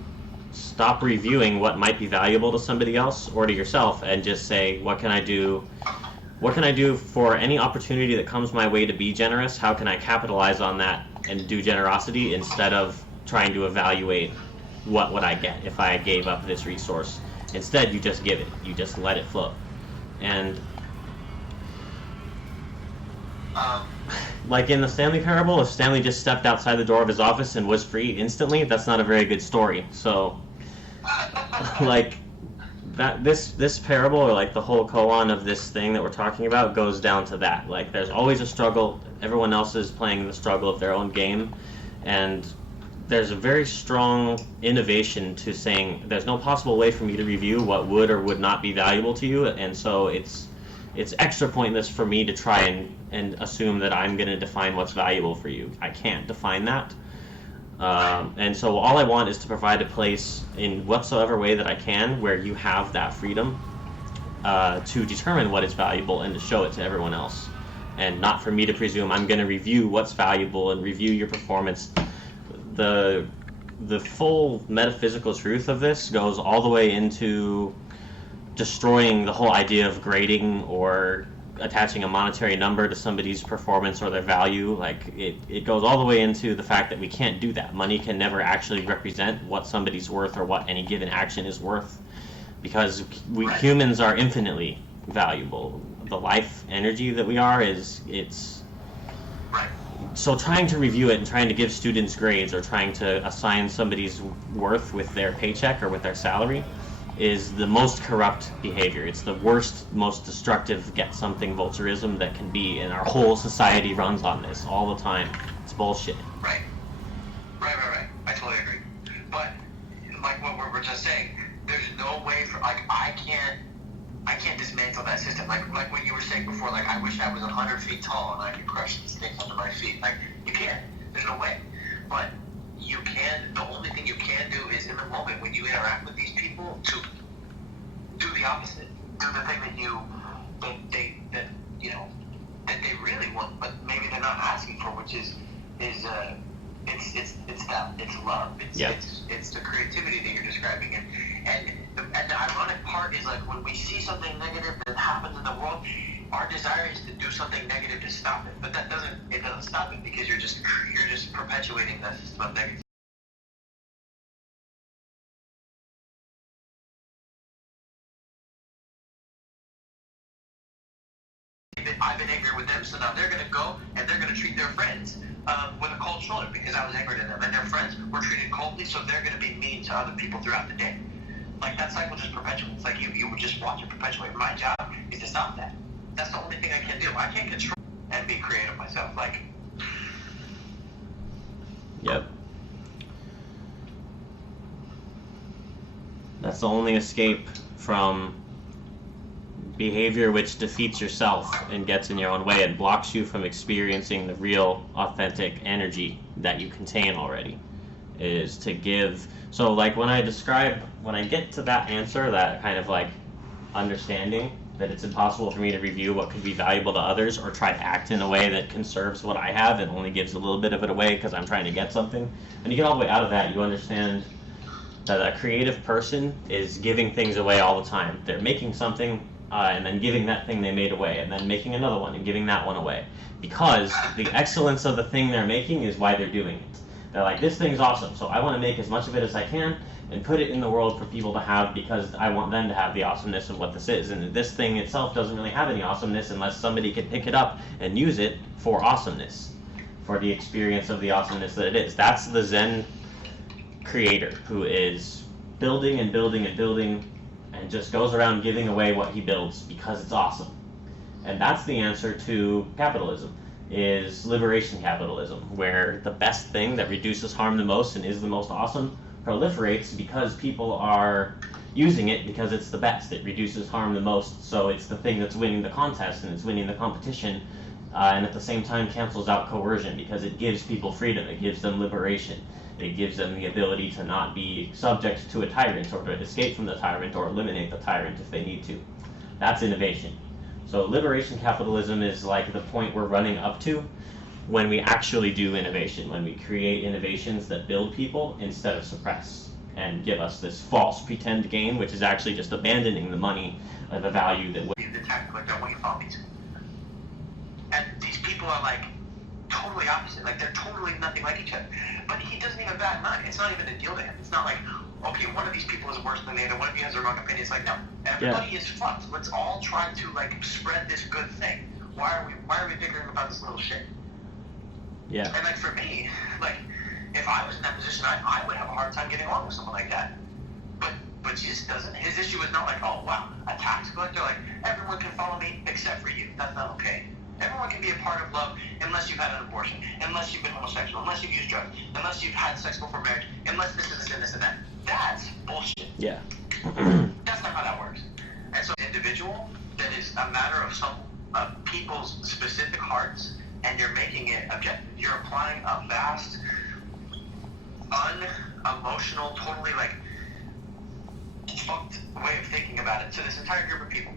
stop reviewing what might be valuable to somebody else or to yourself and just say, what can I do? What can I do for any opportunity that comes my way to be generous? How can I capitalize on that and do generosity instead of trying to evaluate what would I get if I gave up this resource? Instead, you just give it. You just let it flow. And like in the Stanley parable, if Stanley just stepped outside the door of his office and was free instantly, that's not a very good story. So, like, that this parable, or like the whole koan of this thing that we're talking about, goes down to that. Like, there's always a struggle. Everyone else is playing the struggle of their own game, and there's a very strong innovation to saying there's no possible way for me to review what would or would not be valuable to you, and so it's extra pointless for me to try and assume that I'm going to define what's valuable for you. I can't define that. And so all I want is to provide a place in whatsoever way that I can where you have that freedom to determine what is valuable and to show it to everyone else. And not for me to presume I'm going to review what's valuable and review your performance. The full metaphysical truth of this goes all the way into destroying the whole idea of grading or attaching a monetary number to somebody's performance or their value. Like, it goes all the way into the fact that we can't do that. Money can never actually represent what somebody's worth or what any given action is worth, because we humans are infinitely valuable. The life energy that we are it's so trying to review it and trying to give students grades or trying to assign somebody's worth with their paycheck or with their salary is the most corrupt behavior. It's the worst, most destructive get-something vulturism that can be, and our whole society runs on this all the time. It's bullshit. Right. feet tall and I can crush these things under my feet. Like, you can't. There's no way. But you can, the only thing you can do is in the moment when you interact with these people to do the opposite. Do the thing that they really want, but maybe they're not asking for, which is it's love. It's the creativity that you're describing, and the ironic part is, like, when we see something negative that happens in the world, our desire is to do something negative to stop it, but it doesn't stop it, because you're just perpetuating the system of negativity. I've been angry with them, so now they're going to go and they're going to treat their friends with a cold shoulder because I was angry to them, and their friends were treated coldly, so they're going to be mean to other people throughout the day. Like, that cycle just perpetuates. Like, you would just watch it perpetuate. My job is to stop that. That's the only thing I can do. I can't control and be creative myself. Like, yep. That's the only escape from behavior which defeats yourself and gets in your own way and blocks you from experiencing the real, authentic energy that you contain already, is to give. So, like, when I get to that answer, that kind of, like, understanding that it's impossible for me to review what could be valuable to others or try to act in a way that conserves what I have and only gives a little bit of it away because I'm trying to get something, and you get all the way out of that, you understand that a creative person is giving things away all the time. They're making something and then giving that thing they made away, and then making another one and giving that one away. Because the excellence of the thing they're making is why they're doing it. They're like, this thing's awesome, so I want to make as much of it as I can and put it in the world for people to have, because I want them to have the awesomeness of what this is. And this thing itself doesn't really have any awesomeness unless somebody can pick it up and use it for awesomeness, for the experience of the awesomeness that it is. That's the Zen creator who is building and building and building and just goes around giving away what he builds because it's awesome. And that's the answer to capitalism, is liberation capitalism, where the best thing that reduces harm the most and is the most awesome proliferates because people are using it because it's the best. It reduces harm the most, so it's the thing that's winning the contest and it's winning the competition, and at the same time cancels out coercion because it gives people freedom, it gives them liberation. It gives them the ability to not be subject to a tyrant, or to escape from the tyrant, or eliminate the tyrant if they need to. That's innovation. So liberation capitalism is like the point we're running up to when we actually do innovation, when we create innovations that build people instead of suppress, and give us this false pretend gain, which is actually just abandoning the money or the value that the tactical, like, I want you to follow me to. And these people are like totally opposite. Like, they're totally nothing like each other. But he doesn't even bat an eye. It's not even a deal to him. It's not like, okay, one of these people is worse than the other, one of you has a wrong opinion. It's like, no, everybody is fucked. Let's all try to, like, spread this good thing. Why are we bickering about this little shit? Yeah. And, like, for me, like, if I was in that position, I would have a hard time getting along with someone like that. But Jesus doesn't. His issue is not like, oh, wow, a tax collector, like, everyone can follow me except for you. That's not okay. Everyone can be a part of love unless you've had an abortion, unless you've been homosexual, unless you've used drugs, unless you've had sex before marriage, unless this and that. That's bullshit. Yeah. That's not how that works. And so, individual, that is a matter of some people's specific hearts, and you're making it objective. You're applying a vast, unemotional, totally, like, fucked way of thinking about it to this entire group of people.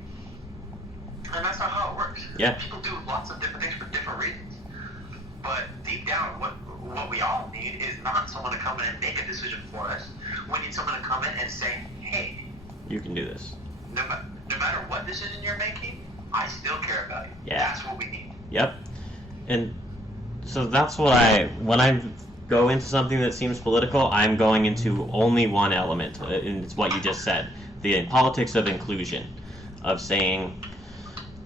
And that's not how it works. Yeah. People do lots of different things for different reasons. But deep down, what we all need is not someone to come in and make a decision for us. We need someone to come in and say, hey, you can do this. No matter what decision you're making, I still care about you. Yeah. That's what we need. Yep. And so that's what when I go into something that seems political, I'm going into only one element, and it's what you just said, the politics of inclusion, of saying,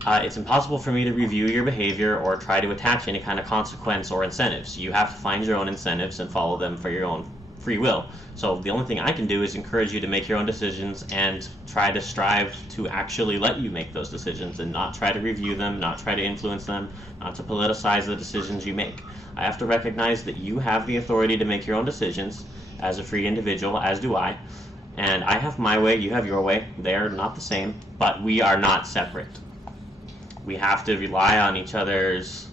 it's impossible for me to review your behavior or try to attach any kind of consequence or incentives. You have to find your own incentives and follow them for your own free will. So the only thing I can do is encourage you to make your own decisions and try to strive to actually let you make those decisions and not try to review them, not try to influence them, not to politicize the decisions you make. I have to recognize that you have the authority to make your own decisions as a free individual, as do I. And I have my way, you have your way. They are not the same, but we are not separate. We have to rely on each other's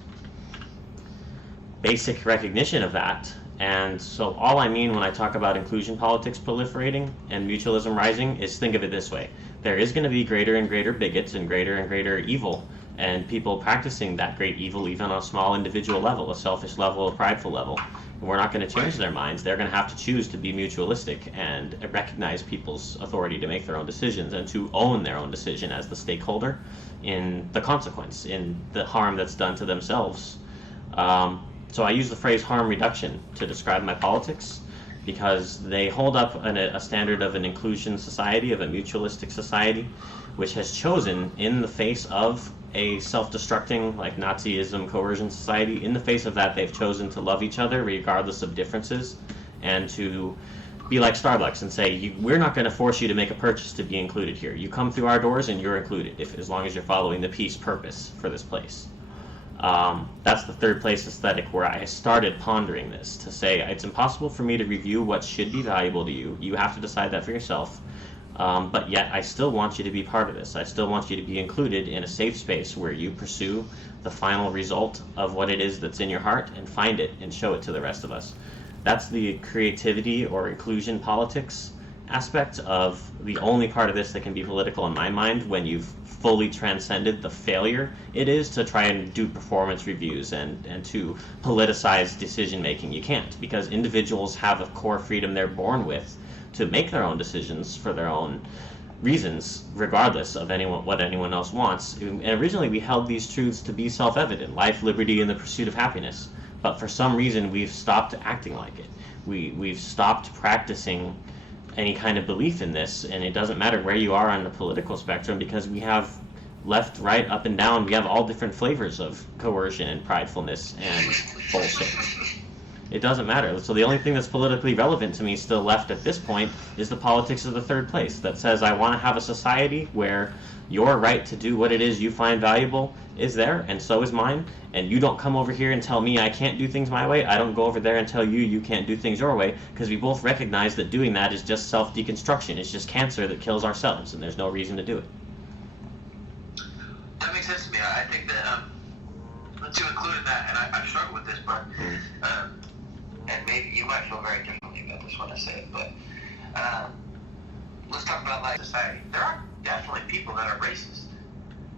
basic recognition of that. And so all I mean when I talk about inclusion politics proliferating and mutualism rising is think of it this way. There is going to be greater and greater bigots and greater evil, and people practicing that great evil even on a small individual level, a selfish level, a prideful level. And we're not going to change their minds. They're going to have to choose to be mutualistic and recognize people's authority to make their own decisions and to own their own decision as the stakeholder in the consequence, in the harm that's done to themselves. So I use the phrase harm reduction to describe my politics because they hold up a standard of an inclusion society, of a mutualistic society, which has chosen, in the face of a self-destructing, like Nazism, coercion society, in the face of that, they've chosen to love each other regardless of differences and to be like Starbucks and say, we're not going to force you to make a purchase to be included here. You come through our doors and you're included, as long as you're following the peace purpose for this place. That's the third place aesthetic where I started pondering this, to say it's impossible for me to review what should be valuable to you. You have to decide that for yourself. But yet I still want you to be part of this. I still want you to be included in a safe space where you pursue the final result of what it is that's in your heart and find it and show it to the rest of us. That's the creativity or inclusion politics aspect of the only part of this that can be political in my mind, when you've fully transcended the failure it is to try and do performance reviews and to politicize decision making. You can't, because individuals have a core freedom they're born with to make their own decisions for their own reasons, regardless of what anyone else wants. And originally we held these truths to be self-evident: life, liberty, and the pursuit of happiness. But for some reason we've stopped acting like it. We've stopped practicing any kind of belief in this, and it doesn't matter where you are on the political spectrum, because we have left, right, up and down. We have all different flavors of coercion and pridefulness and bullshit. It doesn't matter. So the only thing that's politically relevant to me still left at this point is the politics of the third place, that says I want to have a society where your right to do what it is you find valuable is there, and so is mine, and you don't come over here and tell me I can't do things my way. I don't go over there and tell you can't do things your way, because we both recognize that doing that is just self-deconstruction. It's just cancer that kills ourselves, and there's no reason to do it. That makes sense to me. I think that to include in that, and I've struggled with this part, and maybe you might feel very differently about this when I say it, but let's talk about like society. There are definitely people that are racist.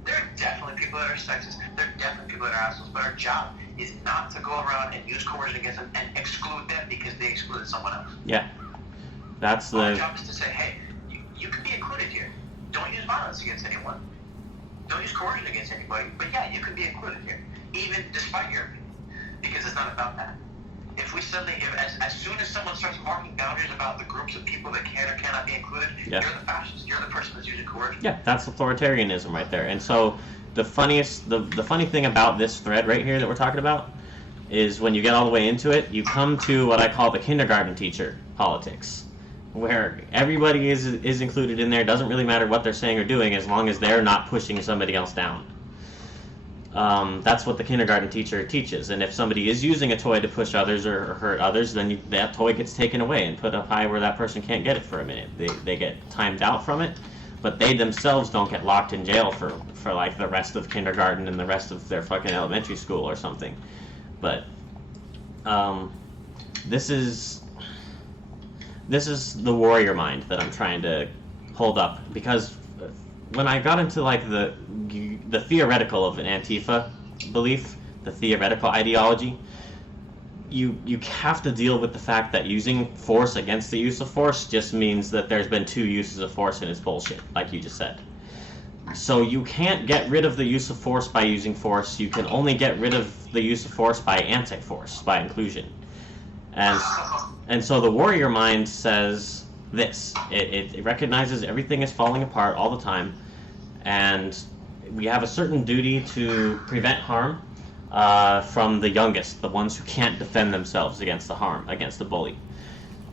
There are definitely people that are sexist. There are definitely people that are assholes. But our job is not to go around and use coercion against them and exclude them because they excluded someone else. Yeah. That's Our job is to say, hey, you can be included here. Don't use violence against anyone. Don't use coercion against anybody. But yeah, you can be included here, even despite your opinion, because it's not about that. If we suddenly, as soon as someone starts marking boundaries about the groups of people that can or cannot be included, you're the fascist. You're the person that's using coercion. Yeah, that's authoritarianism right there. And so the funny thing about this thread right here that we're talking about is when you get all the way into it, you come to what I call the kindergarten teacher politics, where everybody is included in there. It doesn't really matter what they're saying or doing as long as they're not pushing somebody else down. That's what the kindergarten teacher teaches. And if somebody is using a toy to push others or hurt others, then that toy gets taken away and put up high where that person can't get it for a minute. They get timed out from it, but they themselves don't get locked in jail for like the rest of kindergarten and the rest of their fucking elementary school or something. But this is the warrior mind that I'm trying to hold up, because when I got into like the theoretical of an Antifa belief, the theoretical ideology, you have to deal with the fact that using force against the use of force just means that there's been two uses of force and it's bullshit, like you just said. So you can't get rid of the use of force by using force. You can only get rid of the use of force by anti-force, by inclusion. And so the warrior mind says this. It recognizes everything is falling apart all the time, and we have a certain duty to prevent harm from the youngest, the ones who can't defend themselves against the harm, against the bully.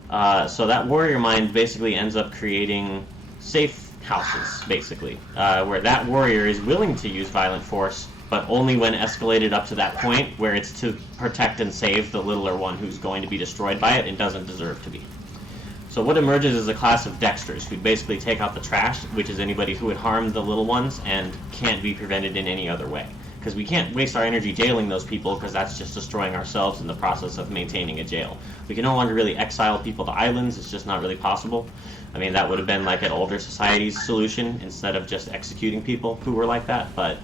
So that warrior mind basically ends up creating safe houses, basically, where that warrior is willing to use violent force, but only when escalated up to that point where it's to protect and save the littler one who's going to be destroyed by it and doesn't deserve to be. So what emerges is a class of dexters who basically take out the trash, which is anybody who would harm the little ones and can't be prevented in any other way. Because we can't waste our energy jailing those people, because that's just destroying ourselves in the process of maintaining a jail. We can no longer really exile people to islands. It's just not really possible. I mean, that would have been like an older society's solution instead of just executing people who were like that. But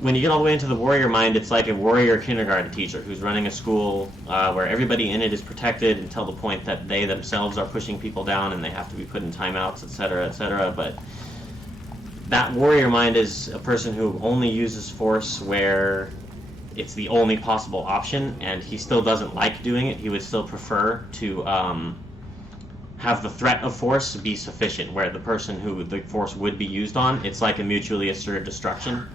when you get all the way into the warrior mind, it's like a warrior kindergarten teacher who's running a school where everybody in it is protected until the point that they themselves are pushing people down and they have to be put in timeouts, etc., etc. But that warrior mind is a person who only uses force where it's the only possible option, and he still doesn't like doing it. He would still prefer to have the threat of force be sufficient, where the person who the force would be used on, it's like a mutually assured destruction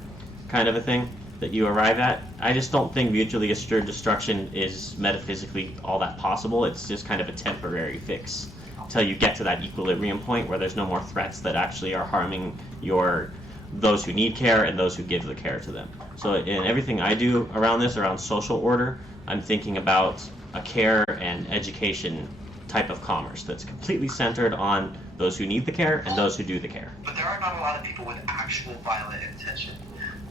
kind of a thing that you arrive at. I just don't think mutually assured destruction is metaphysically all that possible. It's just kind of a temporary fix until you get to that equilibrium point where there's no more threats that actually are harming those who need care and those who give the care to them. So in everything I do around this, around social order, I'm thinking about a care and education type of commerce that's completely centered on those who need the care and those who do the care. But there are not a lot of people with actual violent intention,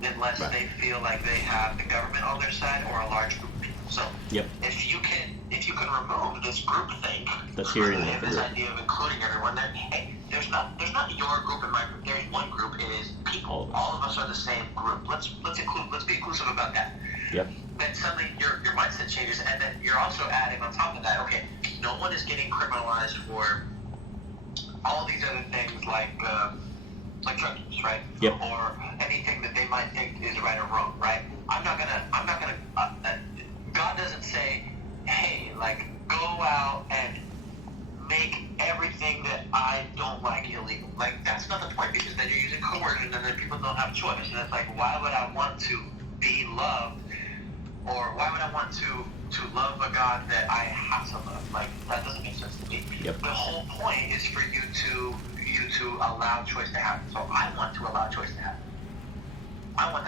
unless they feel like they have the government on their side or a large group of people. So if you can remove this group thing, this idea of including everyone, then hey, there's not your group and my group. There's one group. It is people. All of us are the same group. Let's be inclusive about that. Yep. Then suddenly your mindset changes, and then you're also adding on top of that, okay, no one is getting criminalized for all these other things like drug use, right? Yep. Or anything that they might think is right or wrong, right? I'm not gonna. God doesn't say, hey, like, go out and make everything that I don't like illegal. Like, that's not the point, because then you're using coercion and then people don't have choice. And it's like, why would I want to be loved, or why would I want to love a God that I have to love? Like, that doesn't make sense to me. Yep. The whole point is for you to allow choice to happen. So I want to allow choice to happen. I want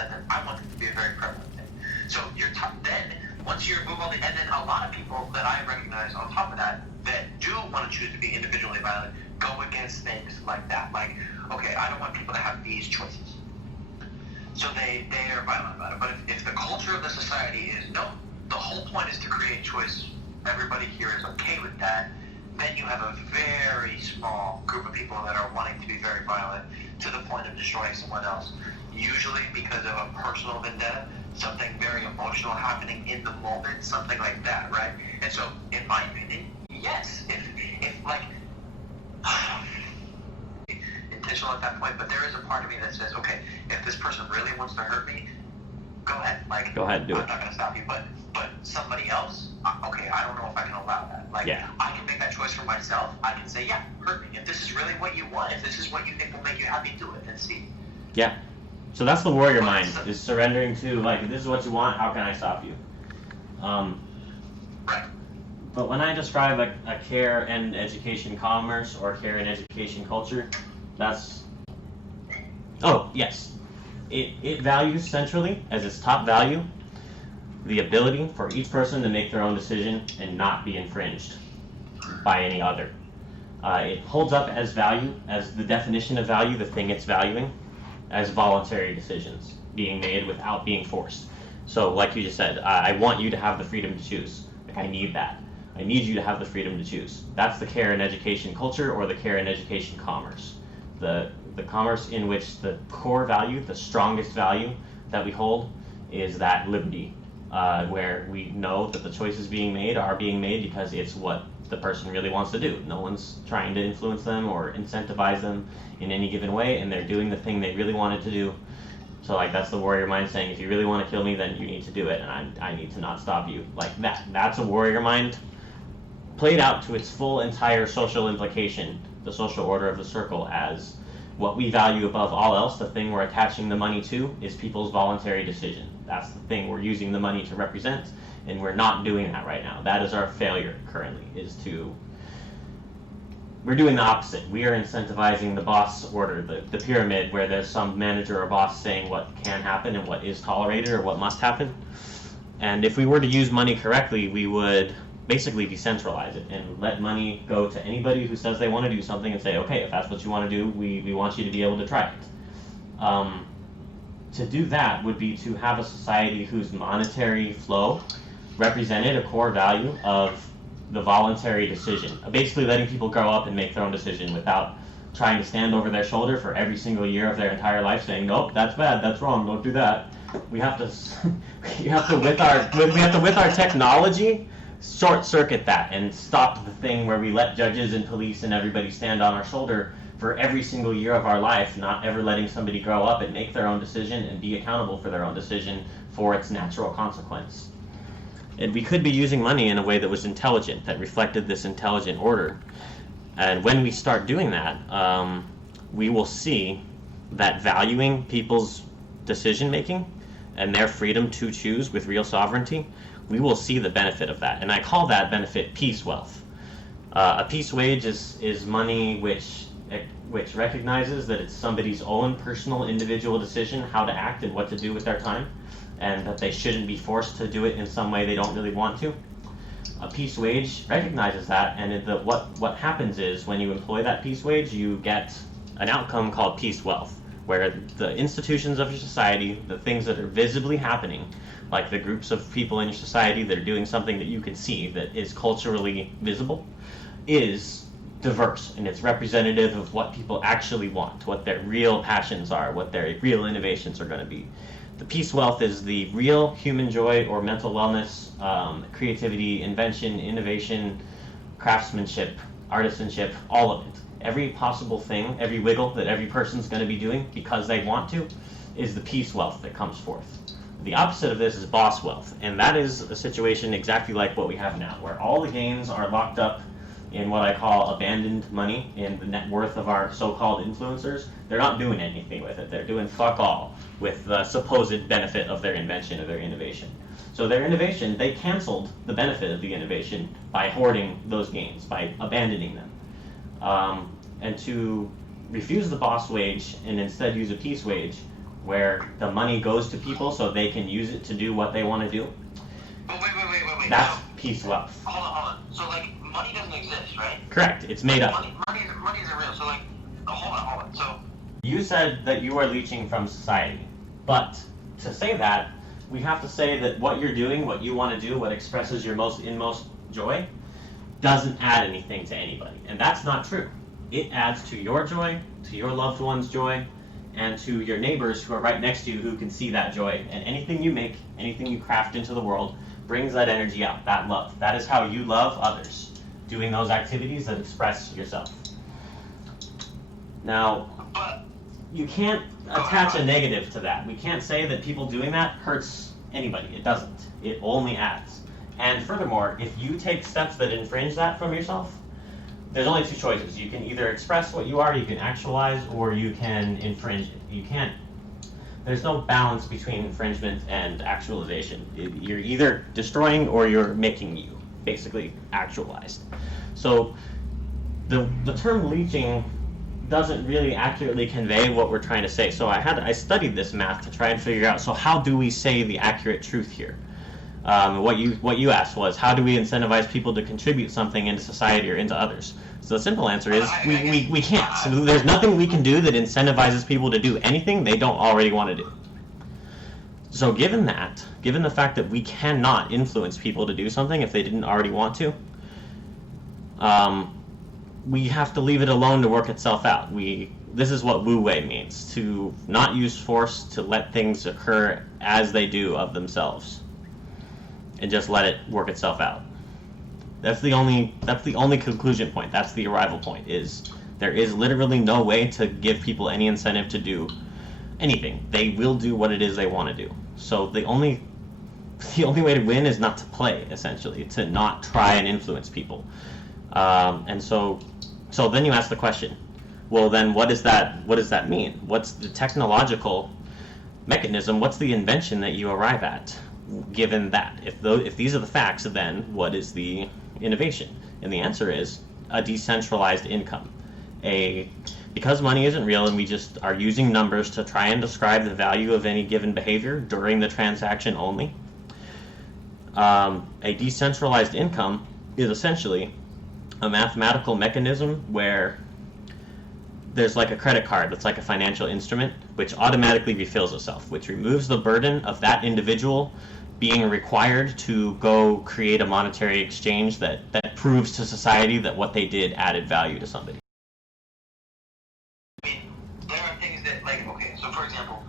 it to be a very prevalent thing. So then once you remove all the, and then a lot of people that I recognize on top of that do want to choose to be individually violent, go against things like that. Like, okay, I don't want people to have these choices. So they are violent about it. But if the culture of the society is, no, the whole point is to create choice, everybody here is okay with that, then you have a very small group of people that are wanting to be very violent to the point of destroying someone else, usually because of a personal vendetta, something very emotional happening in the moment, something like that, right? And so, in my opinion, yes, if like, intentional at that point, but there is a part of me that says, okay, if this person really wants to hurt me, go ahead, like, go ahead, do I'm not going to stop you, but somebody else, okay, I don't know if I can allow that. Like, I can make that choice for myself. I can say, yeah, hurt me. If this is really what you want, if this is what you think will make you happy, do it and see. Yeah. So that's the warrior mind, is surrendering to, like, this is what you want, how can I stop you? Right. But when I describe a care and education commerce or care and education culture, that's, it values centrally, as its top value, the ability for each person to make their own decision and not be infringed by any other. It holds up as value, as the definition of value, the thing it's valuing, as voluntary decisions being made without being forced. So like you just said, I want you to have the freedom to choose. Like, I need that. I need you to have the freedom to choose. That's the care and education culture, or the care and education commerce. The commerce in which the core value, the strongest value that we hold, is that liberty, where we know that the choices being made are being made because it's what the person really wants to do. No one's trying to influence them or incentivize them in any given way, and they're doing the thing they really wanted to do. So, like, that's the warrior mind saying, if you really want to kill me, then you need to do it, and I need to not stop you. Like, that's a warrior mind played out to its full entire social implication, the social order of the circle, as what we value above all else, the thing we're attaching the money to, is people's voluntary decision. That's the thing we're using the money to represent, and we're not doing that right now. That is our failure currently, we're doing the opposite. We are incentivizing the boss order, the pyramid, where there's some manager or boss saying what can happen and what is tolerated or what must happen. And if we were to use money correctly, we would basically decentralize it and let money go to anybody who says they want to do something and say, okay, if that's what you want to do, we want you to be able to try it. To do that would be to have a society whose monetary flow represented a core value of the voluntary decision, basically letting people grow up and make their own decision without trying to stand over their shoulder for every single year of their entire life saying, nope, that's bad, that's wrong, don't do that. We have to with our technology short circuit that and stop the thing where we let judges and police and everybody stand on our shoulder for every single year of our life, not ever letting somebody grow up and make their own decision and be accountable for their own decision for its natural consequence. And we could be using money in a way that was intelligent, that reflected this intelligent order. And when we start doing that, we will see that valuing people's decision making and their freedom to choose with real sovereignty, we will see the benefit of that. And I call that benefit peace wealth. A peace wage is money which recognizes that it's somebody's own personal individual decision how to act and what to do with their time, and that they shouldn't be forced to do it in some way they don't really want to. A peace wage recognizes that, and what happens is when you employ that peace wage, you get an outcome called peace wealth, where the institutions of your society, the things that are visibly happening, like the groups of people in your society that are doing something that you can see that is culturally visible, is diverse, and it's representative of what people actually want, what their real passions are, what their real innovations are going to be. The peace wealth is the real human joy or mental wellness, creativity, invention, innovation, craftsmanship, artisanship, all of it. Every possible thing, every wiggle that every person's going to be doing because they want to, is the peace wealth that comes forth. The opposite of this is boss wealth, and that is a situation exactly like what we have now, where all the gains are locked up in what I call abandoned money in the net worth of our so-called influencers. They're not doing anything with it. They're doing fuck all with the supposed benefit of their invention or their innovation. So their innovation, they canceled the benefit of the innovation by hoarding those gains, by abandoning them. And to refuse the boss wage and instead use a peace wage where the money goes to people so they can use it to do what they want to do. But wait. That's peace wealth. Hold on. So, like, money doesn't exist, right? Correct. It's made up. Money isn't real. So, like, hold on. So, you said that you are leeching from society, but to say that, we have to say that what you're doing, what you want to do, what expresses your inmost joy, doesn't add anything to anybody. And that's not true. It adds to your joy, to your loved one's joy, and to your neighbors who are right next to you who can see that joy. And anything you make, anything you craft into the world, brings that energy out, that love. That is how you love others, doing those activities that express yourself. Now, you can't attach a negative to that. We can't say that people doing that hurts anybody. It doesn't. It only adds. And furthermore, if you take steps that infringe that from yourself, there's only two choices. You can either express what you are, you can actualize, or you can infringe it. You can't. There's no balance between infringement and actualization. You're either destroying or you're making you basically actualized. So the term leeching doesn't really accurately convey what we're trying to say. So I studied this math to try and figure out, so how do we say the accurate truth here? What you asked was, how do we incentivize people to contribute something into society or into others? So the simple answer is, we can't. So there's nothing we can do that incentivizes people to do anything they don't already want to do. So given the fact that we cannot influence people to do something if they didn't already want to, we have to leave it alone to work itself out. This is what Wu Wei means, to not use force, to let things occur as they do of themselves, and just let it work itself out. That's the only conclusion point. That's the arrival point. Is there is literally no way to give people any incentive to do anything. They will do what it is they want to do. So the only way to win is not to play, essentially, to not try and influence people. And so then you ask the question, well, then what does that mean? What's the technological mechanism? What's the invention that you arrive at? Given that, if these are the facts, then what is the innovation? And the answer is a decentralized income. Because money isn't real and we just are using numbers to try and describe the value of any given behavior during the transaction only, a decentralized income is essentially a mathematical mechanism where there's like a credit card that's like a financial instrument which automatically refills itself, which removes the burden of that individual being required to go create a monetary exchange that proves to society that what they did added value to somebody. I mean, there are things that, like, okay, so for example,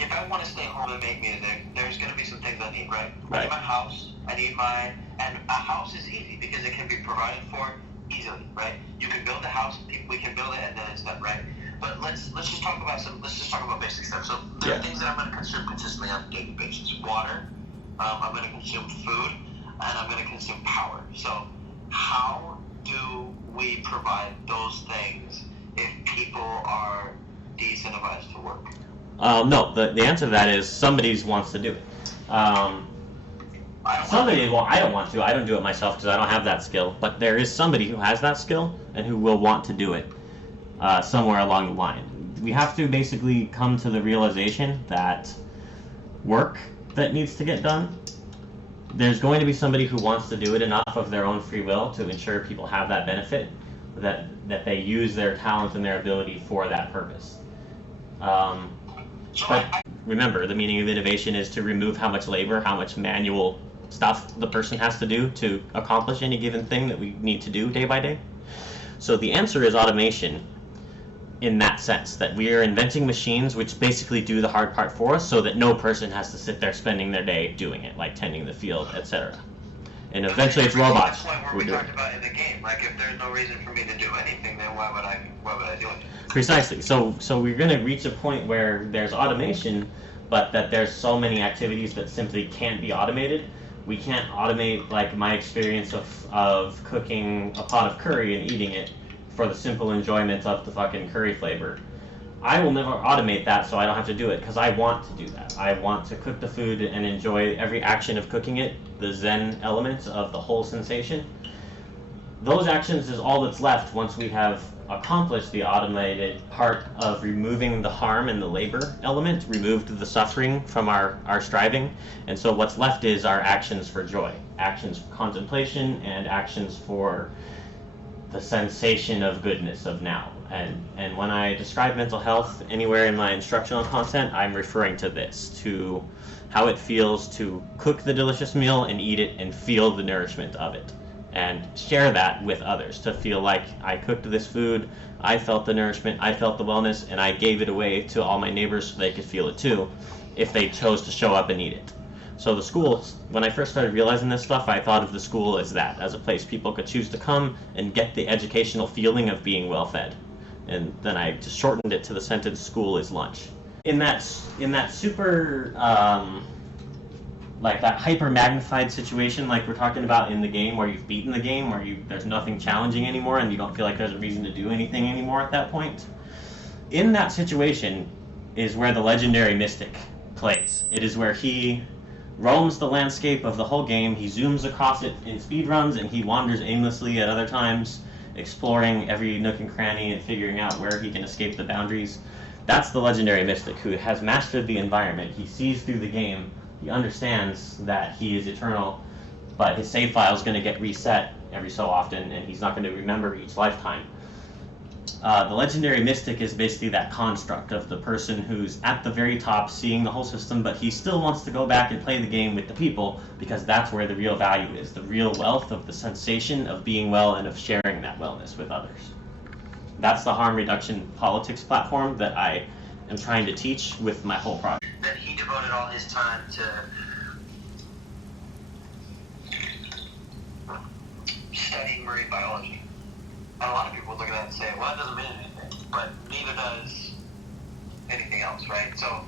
if I want to stay home and make music, there's going to be some things I need, right? I need my house, and a house is easy because it can be provided for easily, right? You can build a house, we can build it, and then it's done, right? But let's just talk about basic stuff. So there are things that I'm going to consume consistently on a daily basis. Water, I'm going to consume food, and I'm going to consume power. So how do we provide those things if people are de-incentivized to work? No, the answer to that is somebody wants to do it. I don't want to. I don't do it myself because I don't have that skill. But there is somebody who has that skill and who will want to do it somewhere along the line. We have to basically come to the realization that work that needs to get done, there's going to be somebody who wants to do it enough of their own free will to ensure people have that benefit, that they use their talent and their ability for that purpose. But remember, the meaning of innovation is to remove how much labor, how much manual stuff the person has to do to accomplish any given thing that we need to do day by day. So the answer is automation in that sense, that we are inventing machines which basically do the hard part for us so that no person has to sit there spending their day doing it, like tending the field, etc. And eventually it's robots. That's the point where we talked about in the game. Like, if there's no reason for me to do anything, then why would I do it? Precisely. So we're going to reach a point where there's automation, but that there's so many activities that simply can't be automated. We can't automate, like, my experience of cooking a pot of curry and eating it for the simple enjoyment of the fucking curry flavor. I will never automate that so I don't have to do it because I want to do that. I want to cook the food and enjoy every action of cooking it, the zen element of the whole sensation. Those actions is all that's left once we have accomplished the automated part of removing the harm and the labor element, removed the suffering from our striving, and so what's left is our actions for joy, actions for contemplation, and actions for the sensation of goodness of now. And when I describe mental health anywhere in my instructional content, I'm referring to this, to how it feels to cook the delicious meal and eat it and feel the nourishment of it, and share that with others, to feel like I cooked this food, I felt the nourishment, I felt the wellness, and I gave it away to all my neighbors so they could feel it too, if they chose to show up and eat it. So the schools, when I first started realizing this stuff, I thought of the school as that, as a place people could choose to come and get the educational feeling of being well fed. And then I just shortened it to the sentence, school is lunch. In that super, like that hyper magnified situation like we're talking about in the game, where you've beaten the game, where there's nothing challenging anymore and you don't feel like there's a reason to do anything anymore at that point. In that situation is where the legendary mystic plays. It is where he roams the landscape of the whole game, he zooms across it in speedruns, and he wanders aimlessly at other times, exploring every nook and cranny and figuring out where he can escape the boundaries. That's the legendary mystic who has mastered the environment. He sees through the game, he understands that he is eternal, but his save file is going to get reset every so often, and he's not going to remember each lifetime. The legendary mystic is basically that construct of the person who's at the very top seeing the whole system, but he still wants to go back and play the game with the people because that's where the real value is, the real wealth of the sensation of being well and of sharing that wellness with others. That's the harm reduction politics platform that I am trying to teach with my whole project. That he devoted all his time to studying marine biology. And a lot of people look at that and say, well, it doesn't mean anything, but neither does anything else, right? So,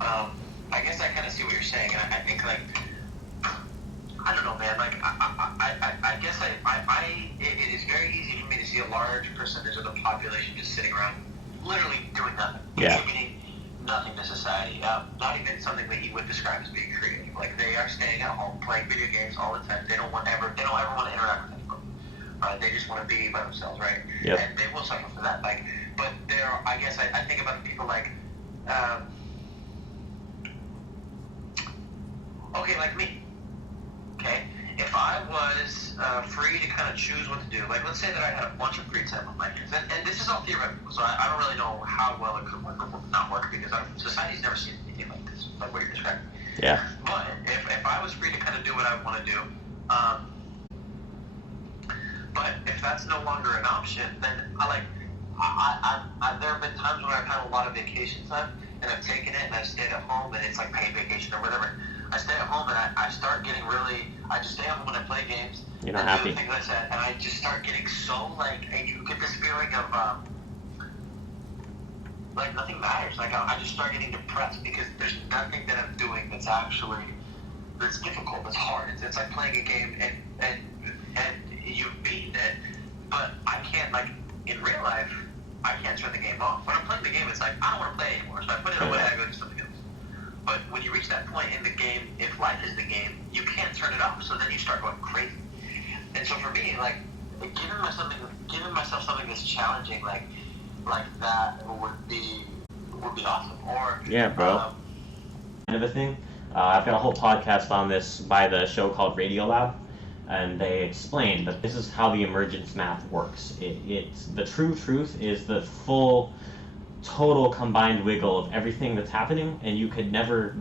I guess I kind of see what you're saying, and I think, like, I don't know, man, like, I guess it is very easy for me to see a large percentage of the population just sitting around, literally doing nothing, contributing nothing to society, not even something that you would describe as being creative. Like, they are staying at home, playing video games all the time, they don't ever want to interact with anyone. They just want to be by themselves, right? Yep. And they will suffer for that. Like, but there are, I guess I think about people like, okay, like me. Okay, if I was free to kind of choose what to do. Like, let's say that I had a bunch of free time on my hands, and this is all theoretical, so I don't really know how well it could work or not work, because society's never seen anything like this, like what you're describing. Yeah. But if I was free to kind of do what I want to do, but if that's no longer an option, then there have been times when I've had a lot of vacation time, and I've taken it, and I've stayed at home, and it's like paid vacation or whatever. I stay at home, and I start getting really, I just stay at home when I play games. You're not and happy. do the things I said, and I just start getting so, like, and you get this feeling of, like, nothing matters. Like, I just start getting depressed because there's nothing that I'm doing that's actually, that's difficult, that's hard. It's like playing a game, and you've beaten it, but I can't, like, in real life, I can't turn the game off. When I'm playing the game, it's like, I don't want to play anymore, so I put it away, I go do something else. But when you reach that point in the game, if life is the game, you can't turn it off, so then you start going crazy. And so for me, like, giving myself something that's challenging, like that would be awesome. Or yeah, bro. Kind of a thing. I've got a whole podcast on this by the show called Radiolab, and they explain that this is how the emergence math works. It's the true truth is the full, total combined wiggle of everything that's happening, and you could never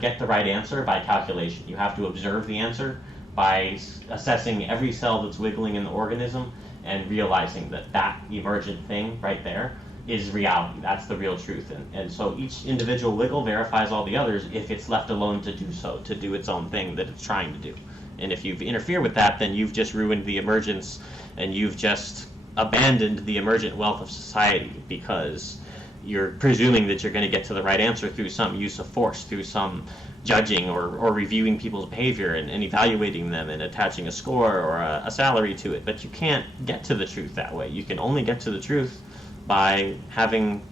get the right answer by calculation. You have to observe the answer by assessing every cell that's wiggling in the organism and realizing that emergent thing right there is reality. That's the real truth. And so each individual wiggle verifies all the others if it's left alone to do so, to do its own thing that it's trying to do. And if you interfere with that, then you've just ruined the emergence, and you've just abandoned the emergent wealth of society, because you're presuming that you're going to get to the right answer through some use of force, through some judging or reviewing people's behavior and evaluating them and attaching a score or a salary to it. But you can't get to the truth that way. You can only get to the truth by having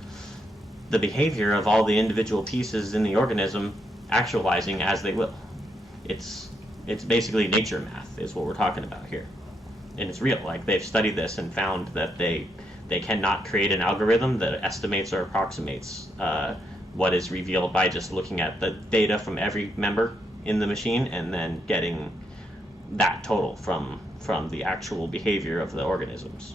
the behavior of all the individual pieces in the organism actualizing as they will. It's basically nature math is what we're talking about here. And it's real. Like, they've studied this and found that they cannot create an algorithm that estimates or approximates what is revealed by just looking at the data from every member in the machine and then getting that total from the actual behavior of the organisms.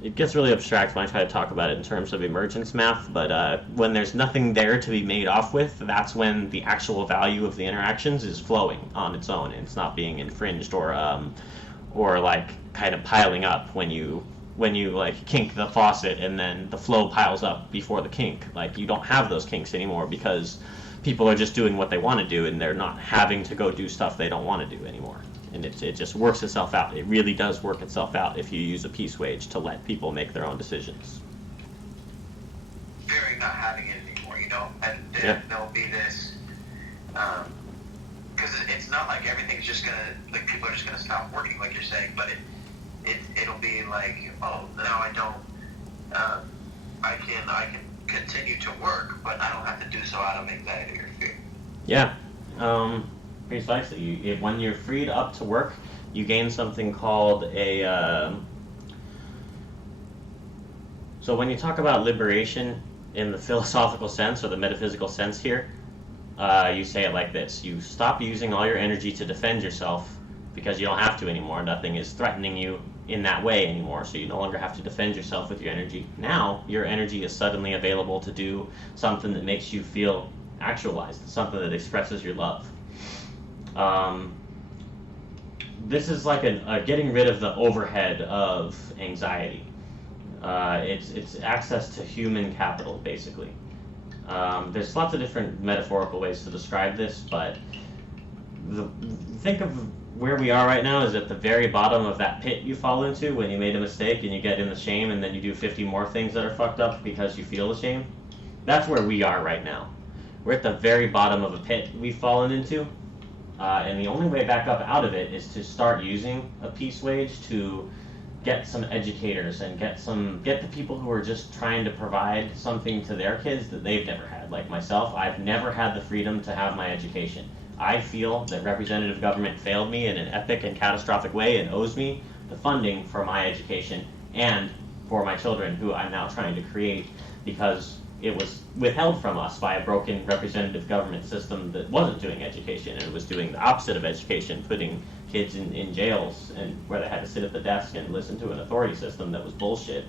It gets really abstract when I try to talk about it in terms of emergence math, but when there's nothing there to be made off with, that's when the actual value of the interactions is flowing on its own, and it's not being infringed or like kind of piling up when you like kink the faucet and then the flow piles up before the kink. Like, you don't have those kinks anymore because people are just doing what they want to do, and they're not having to go do stuff they don't want to do anymore. And it just works itself out. It really does work itself out if you use a peace wage to let people make their own decisions. Fearing not having it anymore, you know? And Yeah. there'll be this, because it's not like everything's just going to, like, people are just going to stop working, like you're saying, but it'll be like, oh, now I don't, I can continue to work, but I don't have to do so out of anxiety or fear. Yeah. Precisely. When you're freed up to work, you gain something called a... So when you talk about liberation in the philosophical sense or the metaphysical sense here, you say it like this. You stop using all your energy to defend yourself because you don't have to anymore. Nothing is threatening you in that way anymore, so you no longer have to defend yourself with your energy. Now, your energy is suddenly available to do something that makes you feel actualized, something that expresses your love. This is like a getting rid of the overhead of anxiety. It's access to human capital, basically. There's lots of different metaphorical ways to describe this, but think of where we are right now is at the very bottom of that pit you fall into when you made a mistake and you get in the shame, and then you do 50 more things that are fucked up because you feel ashamed. That's where we are right now. We're at the very bottom of a pit we've fallen into. And the only way back up out of it is to start using a peace wage to get some educators and get the people who are just trying to provide something to their kids that they've never had. Like myself, I've never had the freedom to have my education. I feel that representative government failed me in an epic and catastrophic way and owes me the funding for my education and for my children, who I'm now trying to create, because it was withheld from us by a broken representative government system that wasn't doing education and was doing the opposite of education, putting kids in jails and where they had to sit at the desk and listen to an authority system that was bullshit.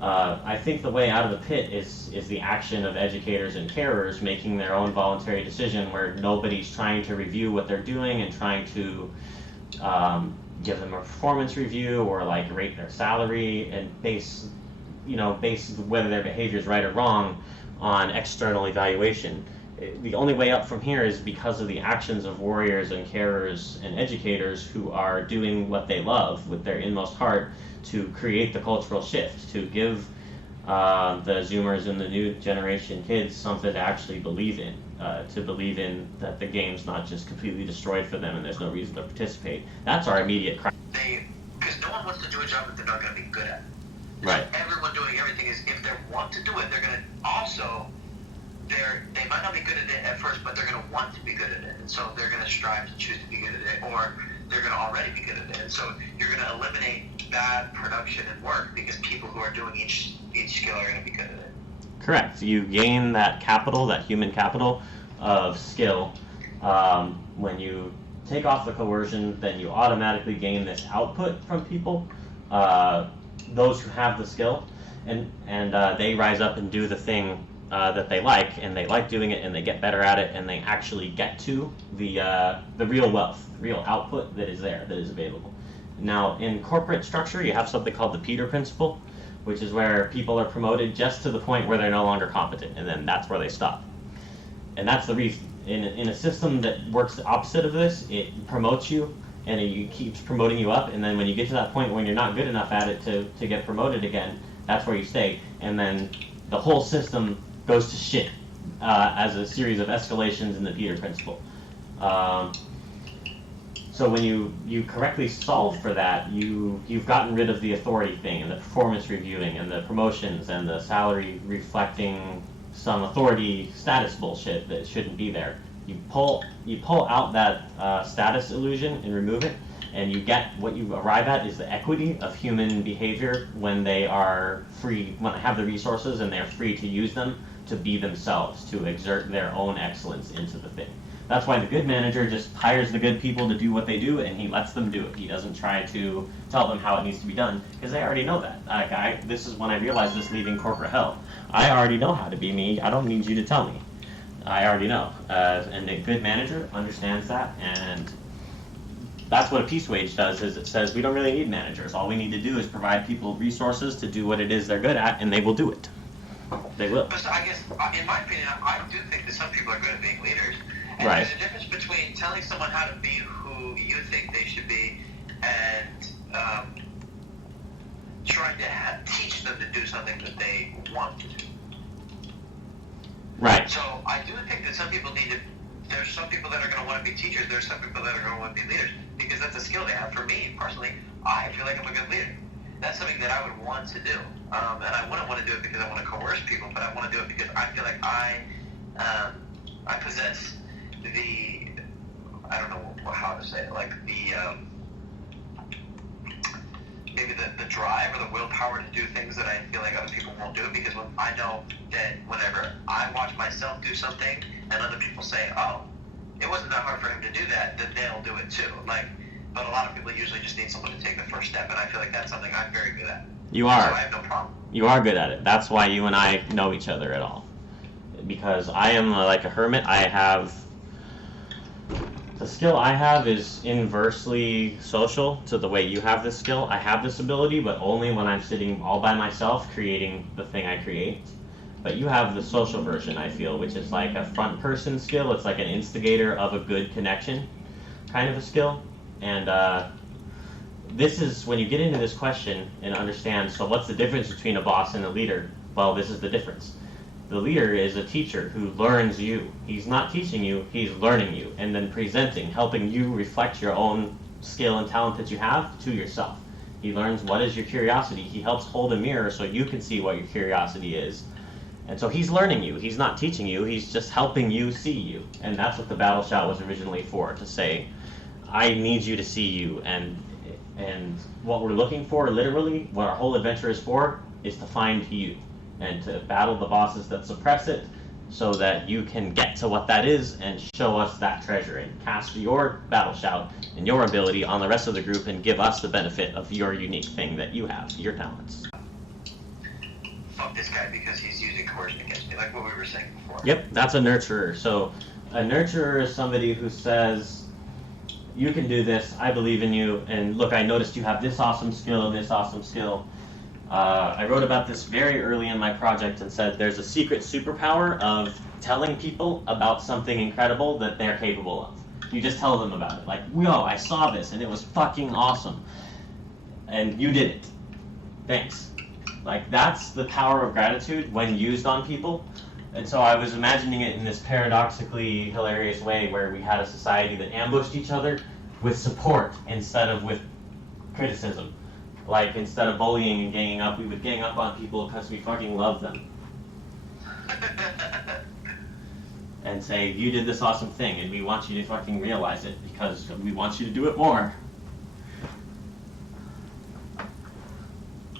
I think the way out of the pit is the action of educators and carers making their own voluntary decision where nobody's trying to review what they're doing and trying to give them a performance review or like rate their salary and base whether their behavior is right or wrong on external evaluation. The only way up from here is because of the actions of warriors and carers and educators who are doing what they love with their inmost heart to create the cultural shift, to give the Zoomers and the new generation kids something to actually believe in, to believe in that the game's not just completely destroyed for them and there's no reason to participate. That's our immediate crisis. Because no one wants to do a job that they're not going to be good at. Right. Everyone doing everything is, if they want to do it, they're going to also, they might not be good at it at first, but they're going to want to be good at it. And so they're going to strive to choose to be good at it, or they're going to already be good at it. And so you're going to eliminate bad production and work because people who are doing each skill are going to be good at it. Correct. You gain that capital, that human capital of skill. When you take off the coercion, then you automatically gain this output from people. Those who have the skill, and they rise up and do the thing that they like, and they like doing it, and they get better at it, and they actually get to the real wealth, real output that is there, that is available. Now, in corporate structure, you have something called the Peter Principle, which is where people are promoted just to the point where they're no longer competent, and then that's where they stop. And that's the reason. In a system that works the opposite of this, it promotes you, and it keeps promoting you up, and then when you get to that point when you're not good enough at it to get promoted again, that's where you stay, and then the whole system goes to shit as a series of escalations in the Peter Principle. So when you correctly solve for that, you've gotten rid of the authority thing and the performance reviewing and the promotions and the salary reflecting some authority status bullshit that shouldn't be there. You pull out that status illusion and remove it, and you get what you arrive at is the equity of human behavior when they are free, when they have the resources and they're free to use them to be themselves, to exert their own excellence into the thing. That's why the good manager just hires the good people to do what they do, and he lets them do it. He doesn't try to tell them how it needs to be done, because they already know that. This is when I realized this leaving corporate hell. I already know how to be me. I don't need you to tell me. I already know. And a good manager understands that, and that's what a peace wage does, is it says we don't really need managers. All we need to do is provide people resources to do what it is they're good at, and they will do it. They will. But I guess, in my opinion, I do think that some people are good at being leaders. And right. There's a difference between telling someone how to be who you think they should be and trying to teach them to do something that they want to do. Right. So I do think that some people need to, there's some people that are going to want to be teachers, there's some people that are going to want to be leaders, because that's a skill they have. For me, personally, I feel like I'm a good leader. That's something that I would want to do. And I wouldn't want to do it because I want to coerce people, but I want to do it because I feel like I possess the, I don't know how to say it, like the, maybe the drive or the willpower to do things that I feel like other people won't do, because when I know that whenever I watch myself do something and other people say, oh, it wasn't that hard for him to do that, then they'll do it too. But a lot of people usually just need someone to take the first step, and I feel like that's something I'm very good at. You are. So I have no problem. You are good at it. That's why you and I know each other at all. Because I am like a hermit. The skill I have is inversely social to the way you have this skill. I have this ability, but only when I'm sitting all by myself creating the thing I create. But you have the social version, I feel, which is like a front person skill. It's like an instigator of a good connection kind of a skill. And this is, when you get into this question and understand, so what's the difference between a boss and a leader? Well, this is the difference. The leader is a teacher who learns you. He's not teaching you, he's learning you, and then presenting, helping you reflect your own skill and talent that you have to yourself. He learns what is your curiosity. He helps hold a mirror so you can see what your curiosity is. And so he's learning you. He's not teaching you, he's just helping you see you. And that's what the battle shout was originally for, to say, I need you to see you. And what we're looking for, literally, what our whole adventure is for, is to find you. and to battle the bosses that suppress it, so that you can get to what that is and show us that treasure and cast your battle shout and your ability on the rest of the group and give us the benefit of your unique thing that you have, your talents. Fuck this guy because he's using coercion against me, like what we were saying before. Yep, that's a nurturer. So a nurturer is somebody who says, you can do this, I believe in you, and look, I noticed you have this awesome skill and this awesome skill. I wrote about this very early in my project and said there's a secret superpower of telling people about something incredible that they're capable of. You just tell them about it. Like, yo, I saw this and it was fucking awesome. And you did it. Thanks. Like, that's the power of gratitude when used on people. And so I was imagining it in this paradoxically hilarious way where we had a society that ambushed each other with support instead of with criticism. Like, instead of bullying and ganging up, we would gang up on people because we fucking love them. And say, you did this awesome thing, and we want you to fucking realize it, because we want you to do it more.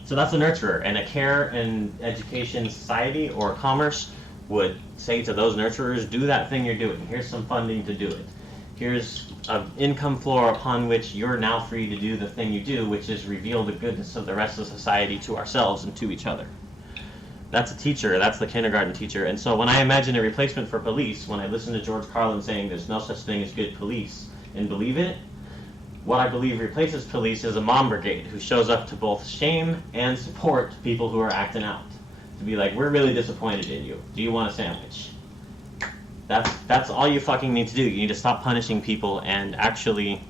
So that's a nurturer, and a care and education society or commerce would say to those nurturers, do that thing you're doing. Here's some funding to do it. Here's an income floor upon which you're now free to do the thing you do, which is reveal the goodness of the rest of society to ourselves and to each other. That's a teacher, that's the kindergarten teacher. And so when I imagine a replacement for police, when I listen to George Carlin saying there's no such thing as good police and believe it, what I believe replaces police is a mom brigade who shows up to both shame and support people who are acting out. To be like, we're really disappointed in you. Do you want a sandwich? That's all you fucking need to do. You need to stop punishing people and actually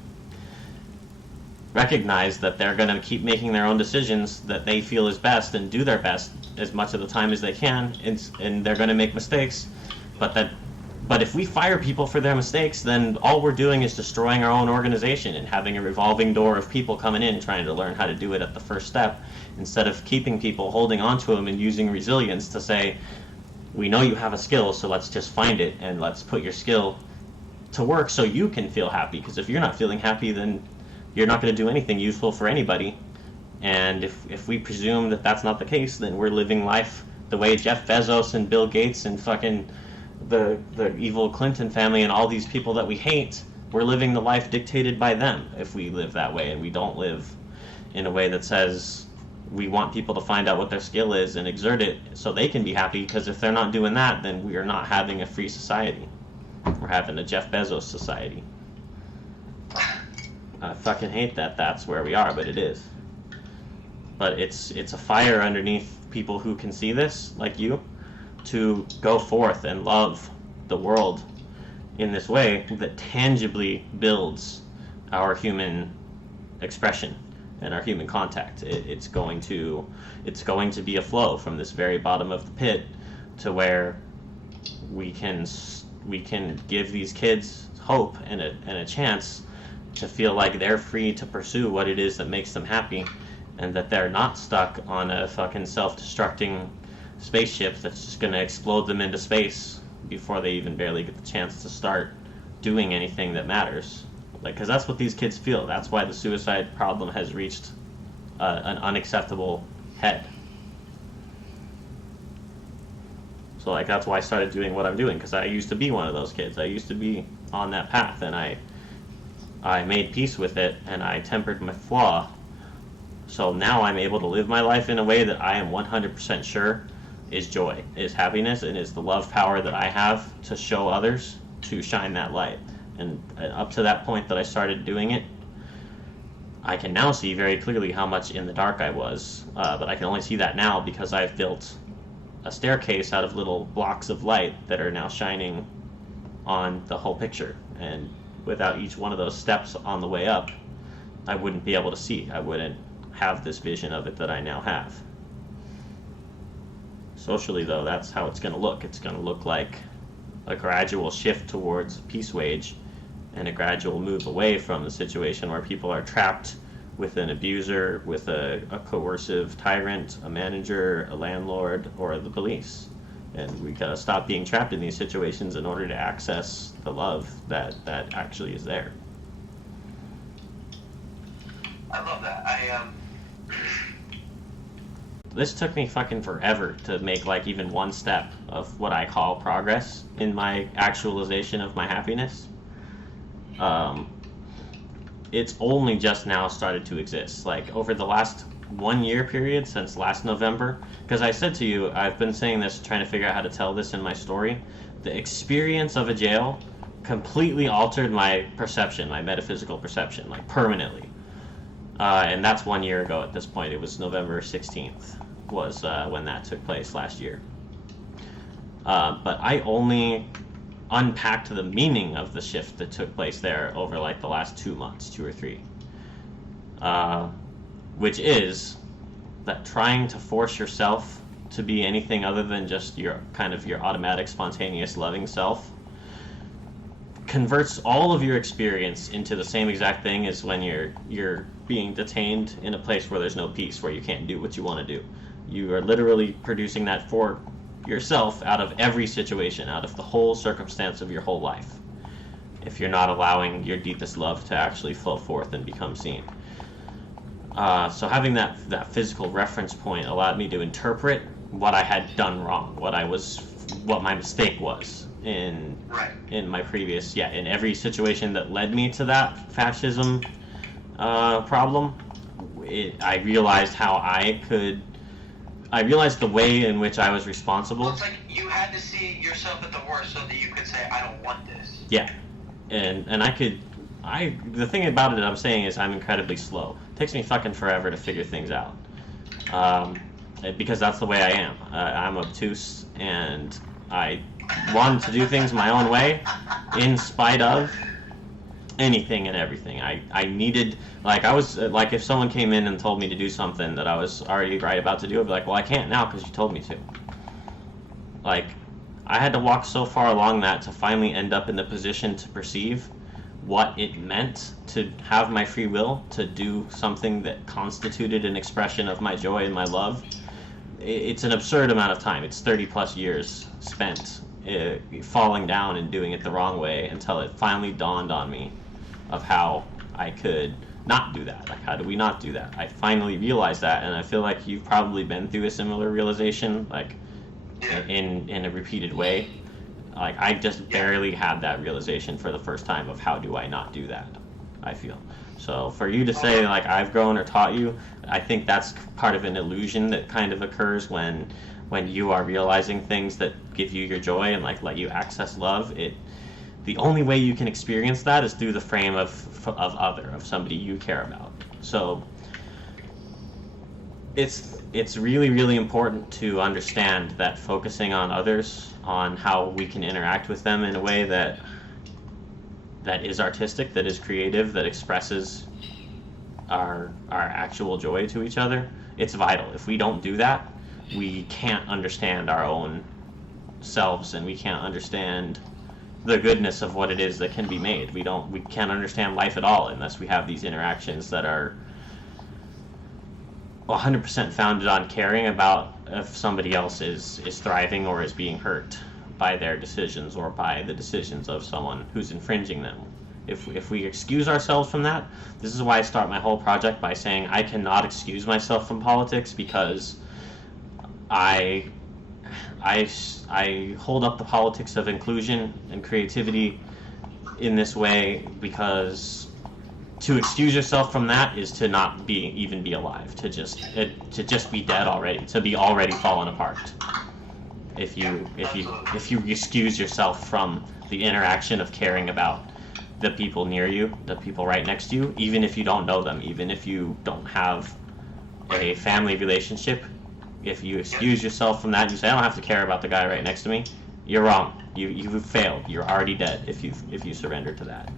recognize that they're going to keep making their own decisions that they feel is best and do their best as much of the time as they can, and they're going to make mistakes. But if we fire people for their mistakes, then all we're doing is destroying our own organization and having a revolving door of people coming in trying to learn how to do it at the first step, instead of keeping people, holding on to them and using resilience to say, we know you have a skill, so let's just find it and let's put your skill to work so you can feel happy. Because if you're not feeling happy, then you're not going to do anything useful for anybody. And if we presume that that's not the case, then we're living life the way Jeff Bezos and Bill Gates and fucking the evil Clinton family and all these people that we hate, we're living the life dictated by them if we live that way, and we don't live in a way that says we want people to find out what their skill is and exert it so they can be happy, because if they're not doing that, then we are not having a free society. We're having a Jeff Bezos society. I fucking hate that that's where we are, but it is. But it's a fire underneath people who can see this, like you, to go forth and love the world in this way that tangibly builds our human expression and our human contact. It's going to be a flow from this very bottom of the pit to where we can give these kids hope and a chance to feel like they're free to pursue what it is that makes them happy, and that they're not stuck on a fucking self-destructing spaceship that's just going to explode them into space before they even barely get the chance to start doing anything that matters. Like, because that's what these kids feel. That's why the suicide problem has reached an unacceptable head. So, like, that's why I started doing what I'm doing, because I used to be one of those kids. I used to be on that path, and I made peace with it, and I tempered my flaw. So now I'm able to live my life in a way that I am 100% sure is joy, is happiness, and is the love power that I have to show others to shine that light. And up to that point that I started doing it, I can now see very clearly how much in the dark I was. But I can only see that now because I've built a staircase out of little blocks of light that are now shining on the whole picture. And without each one of those steps on the way up, I wouldn't be able to see. I wouldn't have this vision of it that I now have. Socially, though, that's how it's going to look. It's going to look like a gradual shift towards peace wage and a gradual move away from the situation where people are trapped with an abuser, with a coercive tyrant, a manager, a landlord, or the police. And we gotta stop being trapped in these situations in order to access the love that actually is there. I love that. this took me fucking forever to make like even one step of what I call progress in my actualization of my happiness. It's only just now started to exist. Like over the last 1 year period since last November, because I said to you, I've been saying this, trying to figure out how to tell this in my story. The experience of a jail completely altered my perception, my metaphysical perception, like permanently. And that's 1 year ago at this point. It was November 16th was when that took place last year. But I only unpacked the meaning of the shift that took place there over like the last 2 months, 2 or 3. Which is that trying to force yourself to be anything other than just your kind of your automatic, spontaneous, loving self converts all of your experience into the same exact thing as when you're being detained in a place where there's no peace, where you can't do what you want to do. You are literally producing that for yourself out of every situation, out of the whole circumstance of your whole life, if you're not allowing your deepest love to actually flow forth and become seen. So having that physical reference point allowed me to interpret what I had done wrong, what my mistake was in my previous, in every situation that led me to that fascism problem. I realized I realized the way in which I was responsible. Well, it's like you had to see yourself at the worst so that you could say, I don't want this. Yeah. And the thing about it I'm saying is I'm incredibly slow. It takes me fucking forever to figure things out. Because that's the way I am. I'm obtuse, and I want to do things my own way in spite of anything and everything. I needed, like, I was, like, if someone came in and told me to do something that I was already right about to do, I'd be like, well, I can't now because you told me to. Like, I had to walk so far along that to finally end up in the position to perceive what it meant to have my free will, to do something that constituted an expression of my joy and my love. It's an absurd amount of time. It's 30 plus years spent falling down and doing it the wrong way until it finally dawned on me of how I could not do that. Like, how do we not do that? I finally realized that, and I feel like you've probably been through a similar realization, like, in a repeated way. Like, I just barely had that realization for the first time of how do I not do that, I feel. So for you to say, like, I've grown or taught you, I think that's part of an illusion that kind of occurs when you are realizing things that give you your joy and, like, let you access love. The only way you can experience that is through the frame of somebody you care about. So it's really, really important to understand that focusing on others, on how we can interact with them in a way that is artistic, that is creative, that expresses our actual joy to each other, it's vital. If we don't do that, we can't understand our own selves, and we can't understand the goodness of what it is that can be made. We can't understand life at all unless we have these interactions that are 100% founded on caring about if somebody else is thriving or is being hurt by their decisions or by the decisions of someone who's infringing them. If we excuse ourselves from that, this is why I start my whole project by saying I cannot excuse myself from politics, because I hold up the politics of inclusion and creativity in this way, because to excuse yourself from that is to not even be alive, to just be dead already, to be already fallen apart. If you excuse yourself from the interaction of caring about the people near you, the people right next to you, even if you don't know them, even if you don't have a family relationship, if you excuse yourself from that, you say, I don't have to care about the guy right next to me, you're wrong. You've failed. You're already dead if you surrender to that.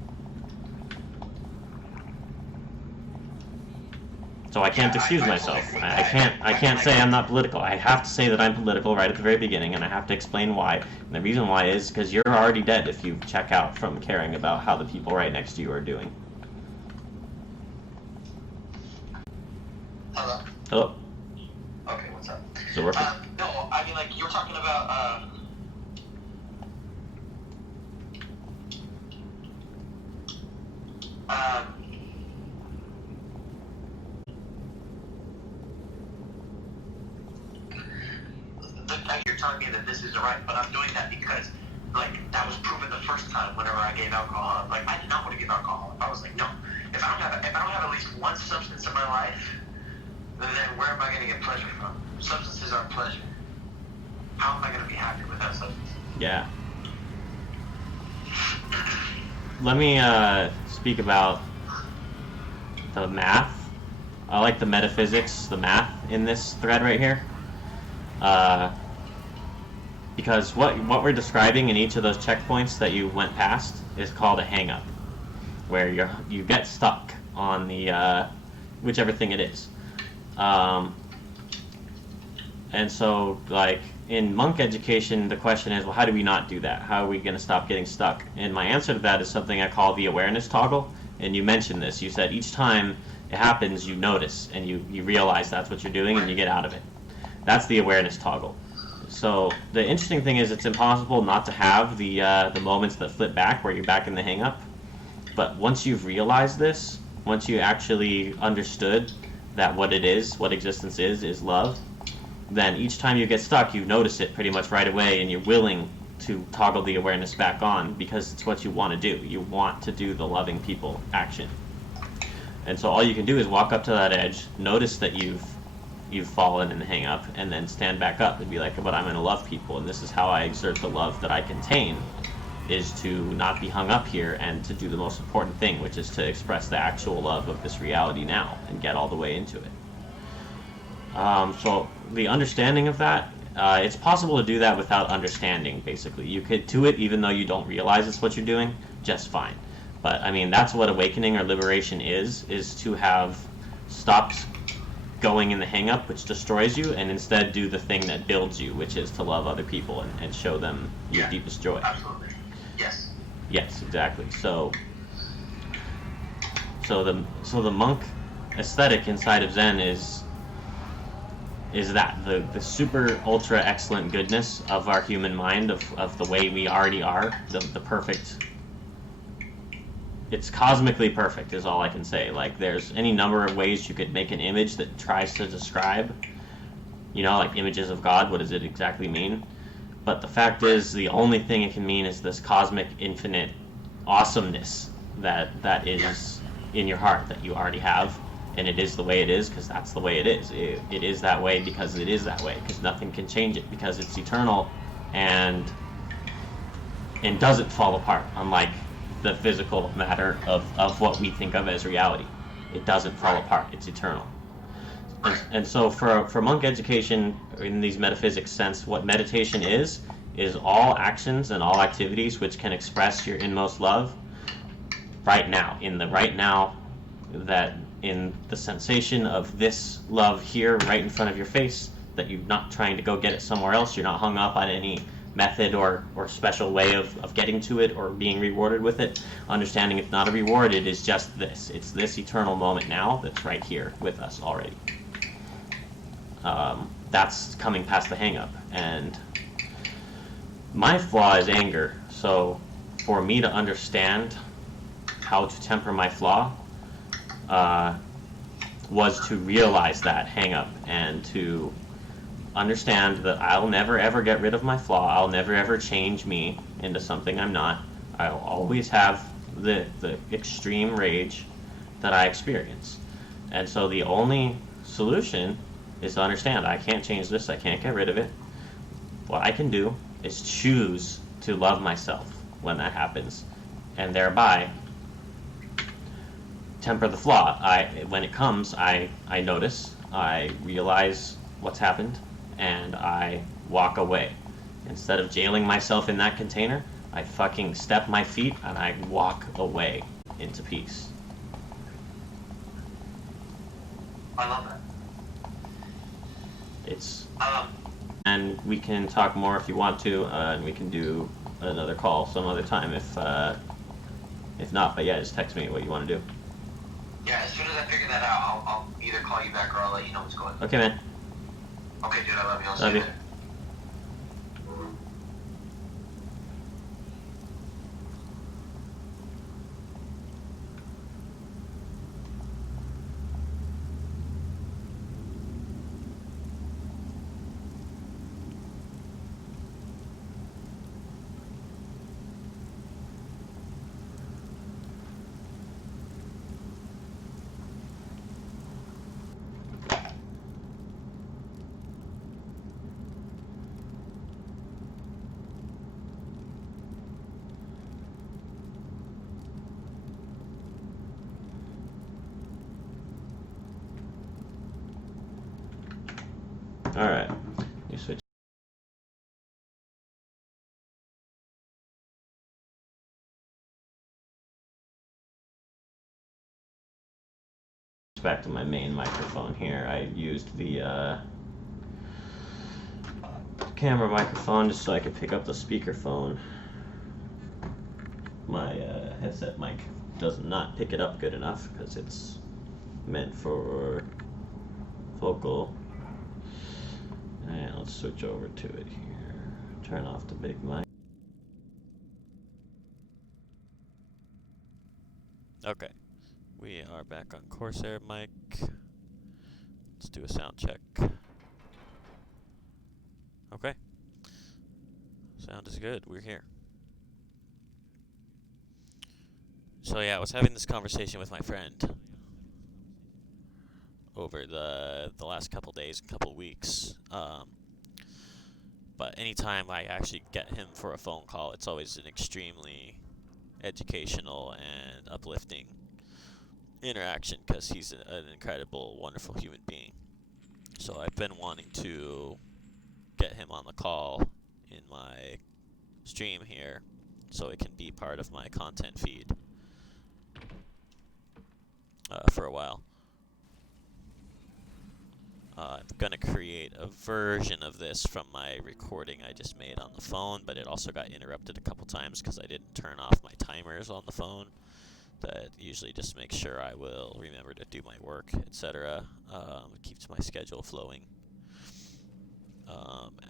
So I can't excuse myself. I can't say I'm not political. I have to say that I'm political right at the very beginning, and I have to explain why. And the reason why is because you're already dead if you check out from caring about how the people right next to you are doing. Hello? Hello? Okay, what's up? So we're... No, I mean, like, you were talking about, you're telling me that this isn't right, but I'm doing that because, like, that was proven the first time whenever I gave alcohol. Like, I did not want to give alcohol. I was like, no. If I don't have at least one substance in my life, then where am I going to get pleasure from? Substances are pleasure. How am I going to be happy without substance? Yeah. Let me speak about the math. I like the metaphysics, the math in this thread right here. Because what we're describing in each of those checkpoints that you went past is called a hang-up, where you get stuck on the whichever thing it is. And so, like, in monk education, the question is, well, how do we not do that? How are we going to stop getting stuck? And my answer to that is something I call the awareness toggle. And you mentioned this. You said each time it happens, you notice, and you realize that's what you're doing, and you get out of it. That's the awareness toggle. So the interesting thing is it's impossible not to have the moments that flip back where you're back in the hang-up. But once you've realized this, once you actually understood that what it is, what existence is love, then each time you get stuck, you notice it pretty much right away, and you're willing to toggle the awareness back on because it's what you want to do. You want to do the loving people action. And so all you can do is walk up to that edge, notice that you've fallen in the hang-up, and then stand back up and be like, but I'm going to love people, and this is how I exert the love that I contain, is to not be hung up here and to do the most important thing, which is to express the actual love of this reality now and get all the way into it. So the understanding of that, it's possible to do that without understanding, basically. You could do it even though you don't realize it's what you're doing, just fine. But, I mean, that's what awakening or liberation is to have stopped going in the hang-up, which destroys you, and instead do the thing that builds you, which is to love other people and show them your deepest joy. Absolutely. Yes. Yes, exactly. So the monk aesthetic inside of Zen is that the super ultra excellent goodness of our human mind, of the way we already are, the perfect. It's cosmically perfect is all I can say. Like, there's any number of ways you could make an image that tries to describe, like images of God. What does it exactly mean? But the fact is, the only thing it can mean is this cosmic infinite awesomeness that is in your heart, that you already have. And it is the way it is because that's the way it is. It is that way because it is that way, because nothing can change it, because it's eternal and doesn't fall apart, unlike the physical matter of what we think of as reality. It doesn't fall apart. It's eternal. And so for monk education, in these metaphysics sense, what meditation is all actions and all activities which can express your inmost love right now, in the right now, that in the sensation of this love here right in front of your face, that you're not trying to go get it somewhere else, you're not hung up on any method or special way of getting to it or being rewarded with it. Understanding it's not a reward, it is just this. It's this eternal moment now that's right here with us already. That's coming past the hang-up. And my flaw is anger. So for me to understand how to temper my flaw was to realize that hang-up and to understand that I'll never ever get rid of my flaw. I'll never ever change me into something I'm not. I'll always have the extreme rage that I experience. And so the only solution is to understand I can't change this, I can't get rid of it. What I can do is choose to love myself when that happens, and thereby temper the flaw. When it comes, I notice, I realize what's happened, and I walk away. Instead of jailing myself in that container, I fucking step my feet and I walk away into peace. I love that. It's and we can talk more if you want to, and we can do another call some other time if not. But yeah, just text me what you want to do. Yeah, as soon as I figure that out, I'll either call you back or I'll let you know what's going on. Okay, man. Okay, dude, I love you. I'll see Love you you. later. Alright. You switch back to my main microphone here. I used the camera microphone just so I could pick up the speakerphone. My headset mic does not pick it up good enough because it's meant for vocal. And let's switch over to it here. Turn off the big mic. Okay, we are back on Corsair mic. Let's do a sound check. Okay, sound is good. We're here. So yeah, I was having this conversation with my friend over the last couple days, couple weeks. But anytime I actually get him for a phone call, it's always an extremely educational and uplifting interaction because he's an incredible, wonderful human being. So I've been wanting to get him on the call in my stream here so it can be part of my content feed for a while. I'm going to create a version of this from my recording I just made on the phone, but it also got interrupted a couple times because I didn't turn off my timers on the phone. That usually just makes sure I will remember to do my work, etc. It keeps my schedule flowing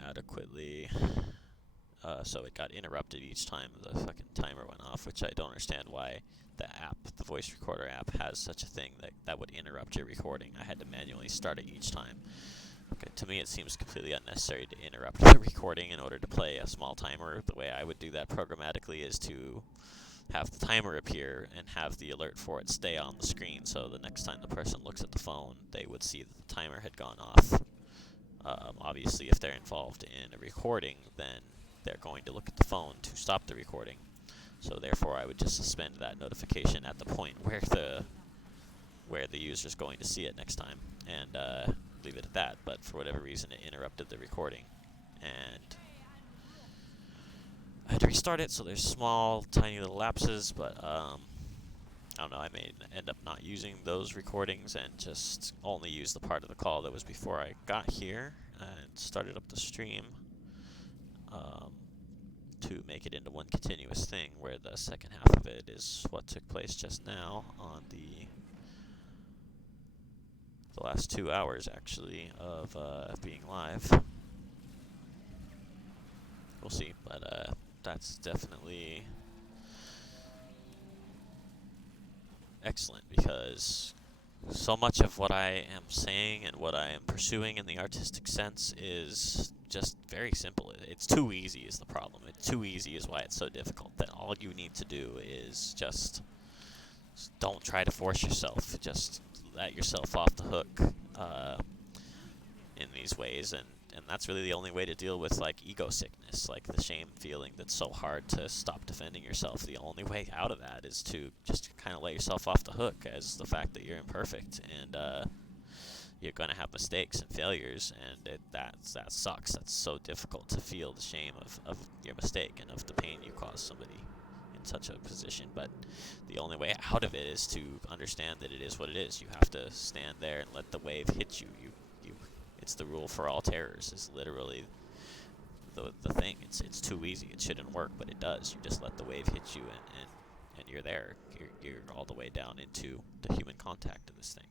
adequately. So it got interrupted each time the fucking timer went off, which I don't understand why the app, the voice recorder app, has such a thing that would interrupt your recording. I had to manually start it each time. Okay, to me, it seems completely unnecessary to interrupt the recording in order to play a small timer. The way I would do that programmatically is to have the timer appear and have the alert for it stay on the screen, so the next time the person looks at the phone, they would see that the timer had gone off. Obviously, if they're involved in a recording, then they're going to look at the phone to stop the recording. So therefore, I would just suspend that notification at the point where the user's going to see it next time, and leave it at that. But for whatever reason, it interrupted the recording, and I had to restart it. So there's small, tiny little lapses, but I don't know. I may end up not using those recordings and just only use the part of the call that was before I got here and started up the stream. To make it into one continuous thing, where the second half of it is what took place just now on the last 2 hours, actually, of being live. We'll see, but that's definitely excellent, because so much of what I am saying and what I am pursuing in the artistic sense is just very simple. It's too easy is the problem. It's too easy is why it's so difficult. That all you need to do is just don't try to force yourself. Just let yourself off the hook in these ways, and that's really the only way to deal with like ego sickness, like the shame feeling that's so hard to stop defending yourself. The only way out of that is to just kind of let yourself off the hook as the fact that you're imperfect, and you're going to have mistakes and failures, and that sucks. That's so difficult to feel the shame of your mistake and of the pain you caused somebody in such a position. But the only way out of it is to understand that it is what it is. You have to stand there and let the wave hit you. It's the rule for all terrors. It's literally the thing. It's too easy. It shouldn't work, but it does. You just let the wave hit you, and you're there. You're all the way down into the human contact of this thing.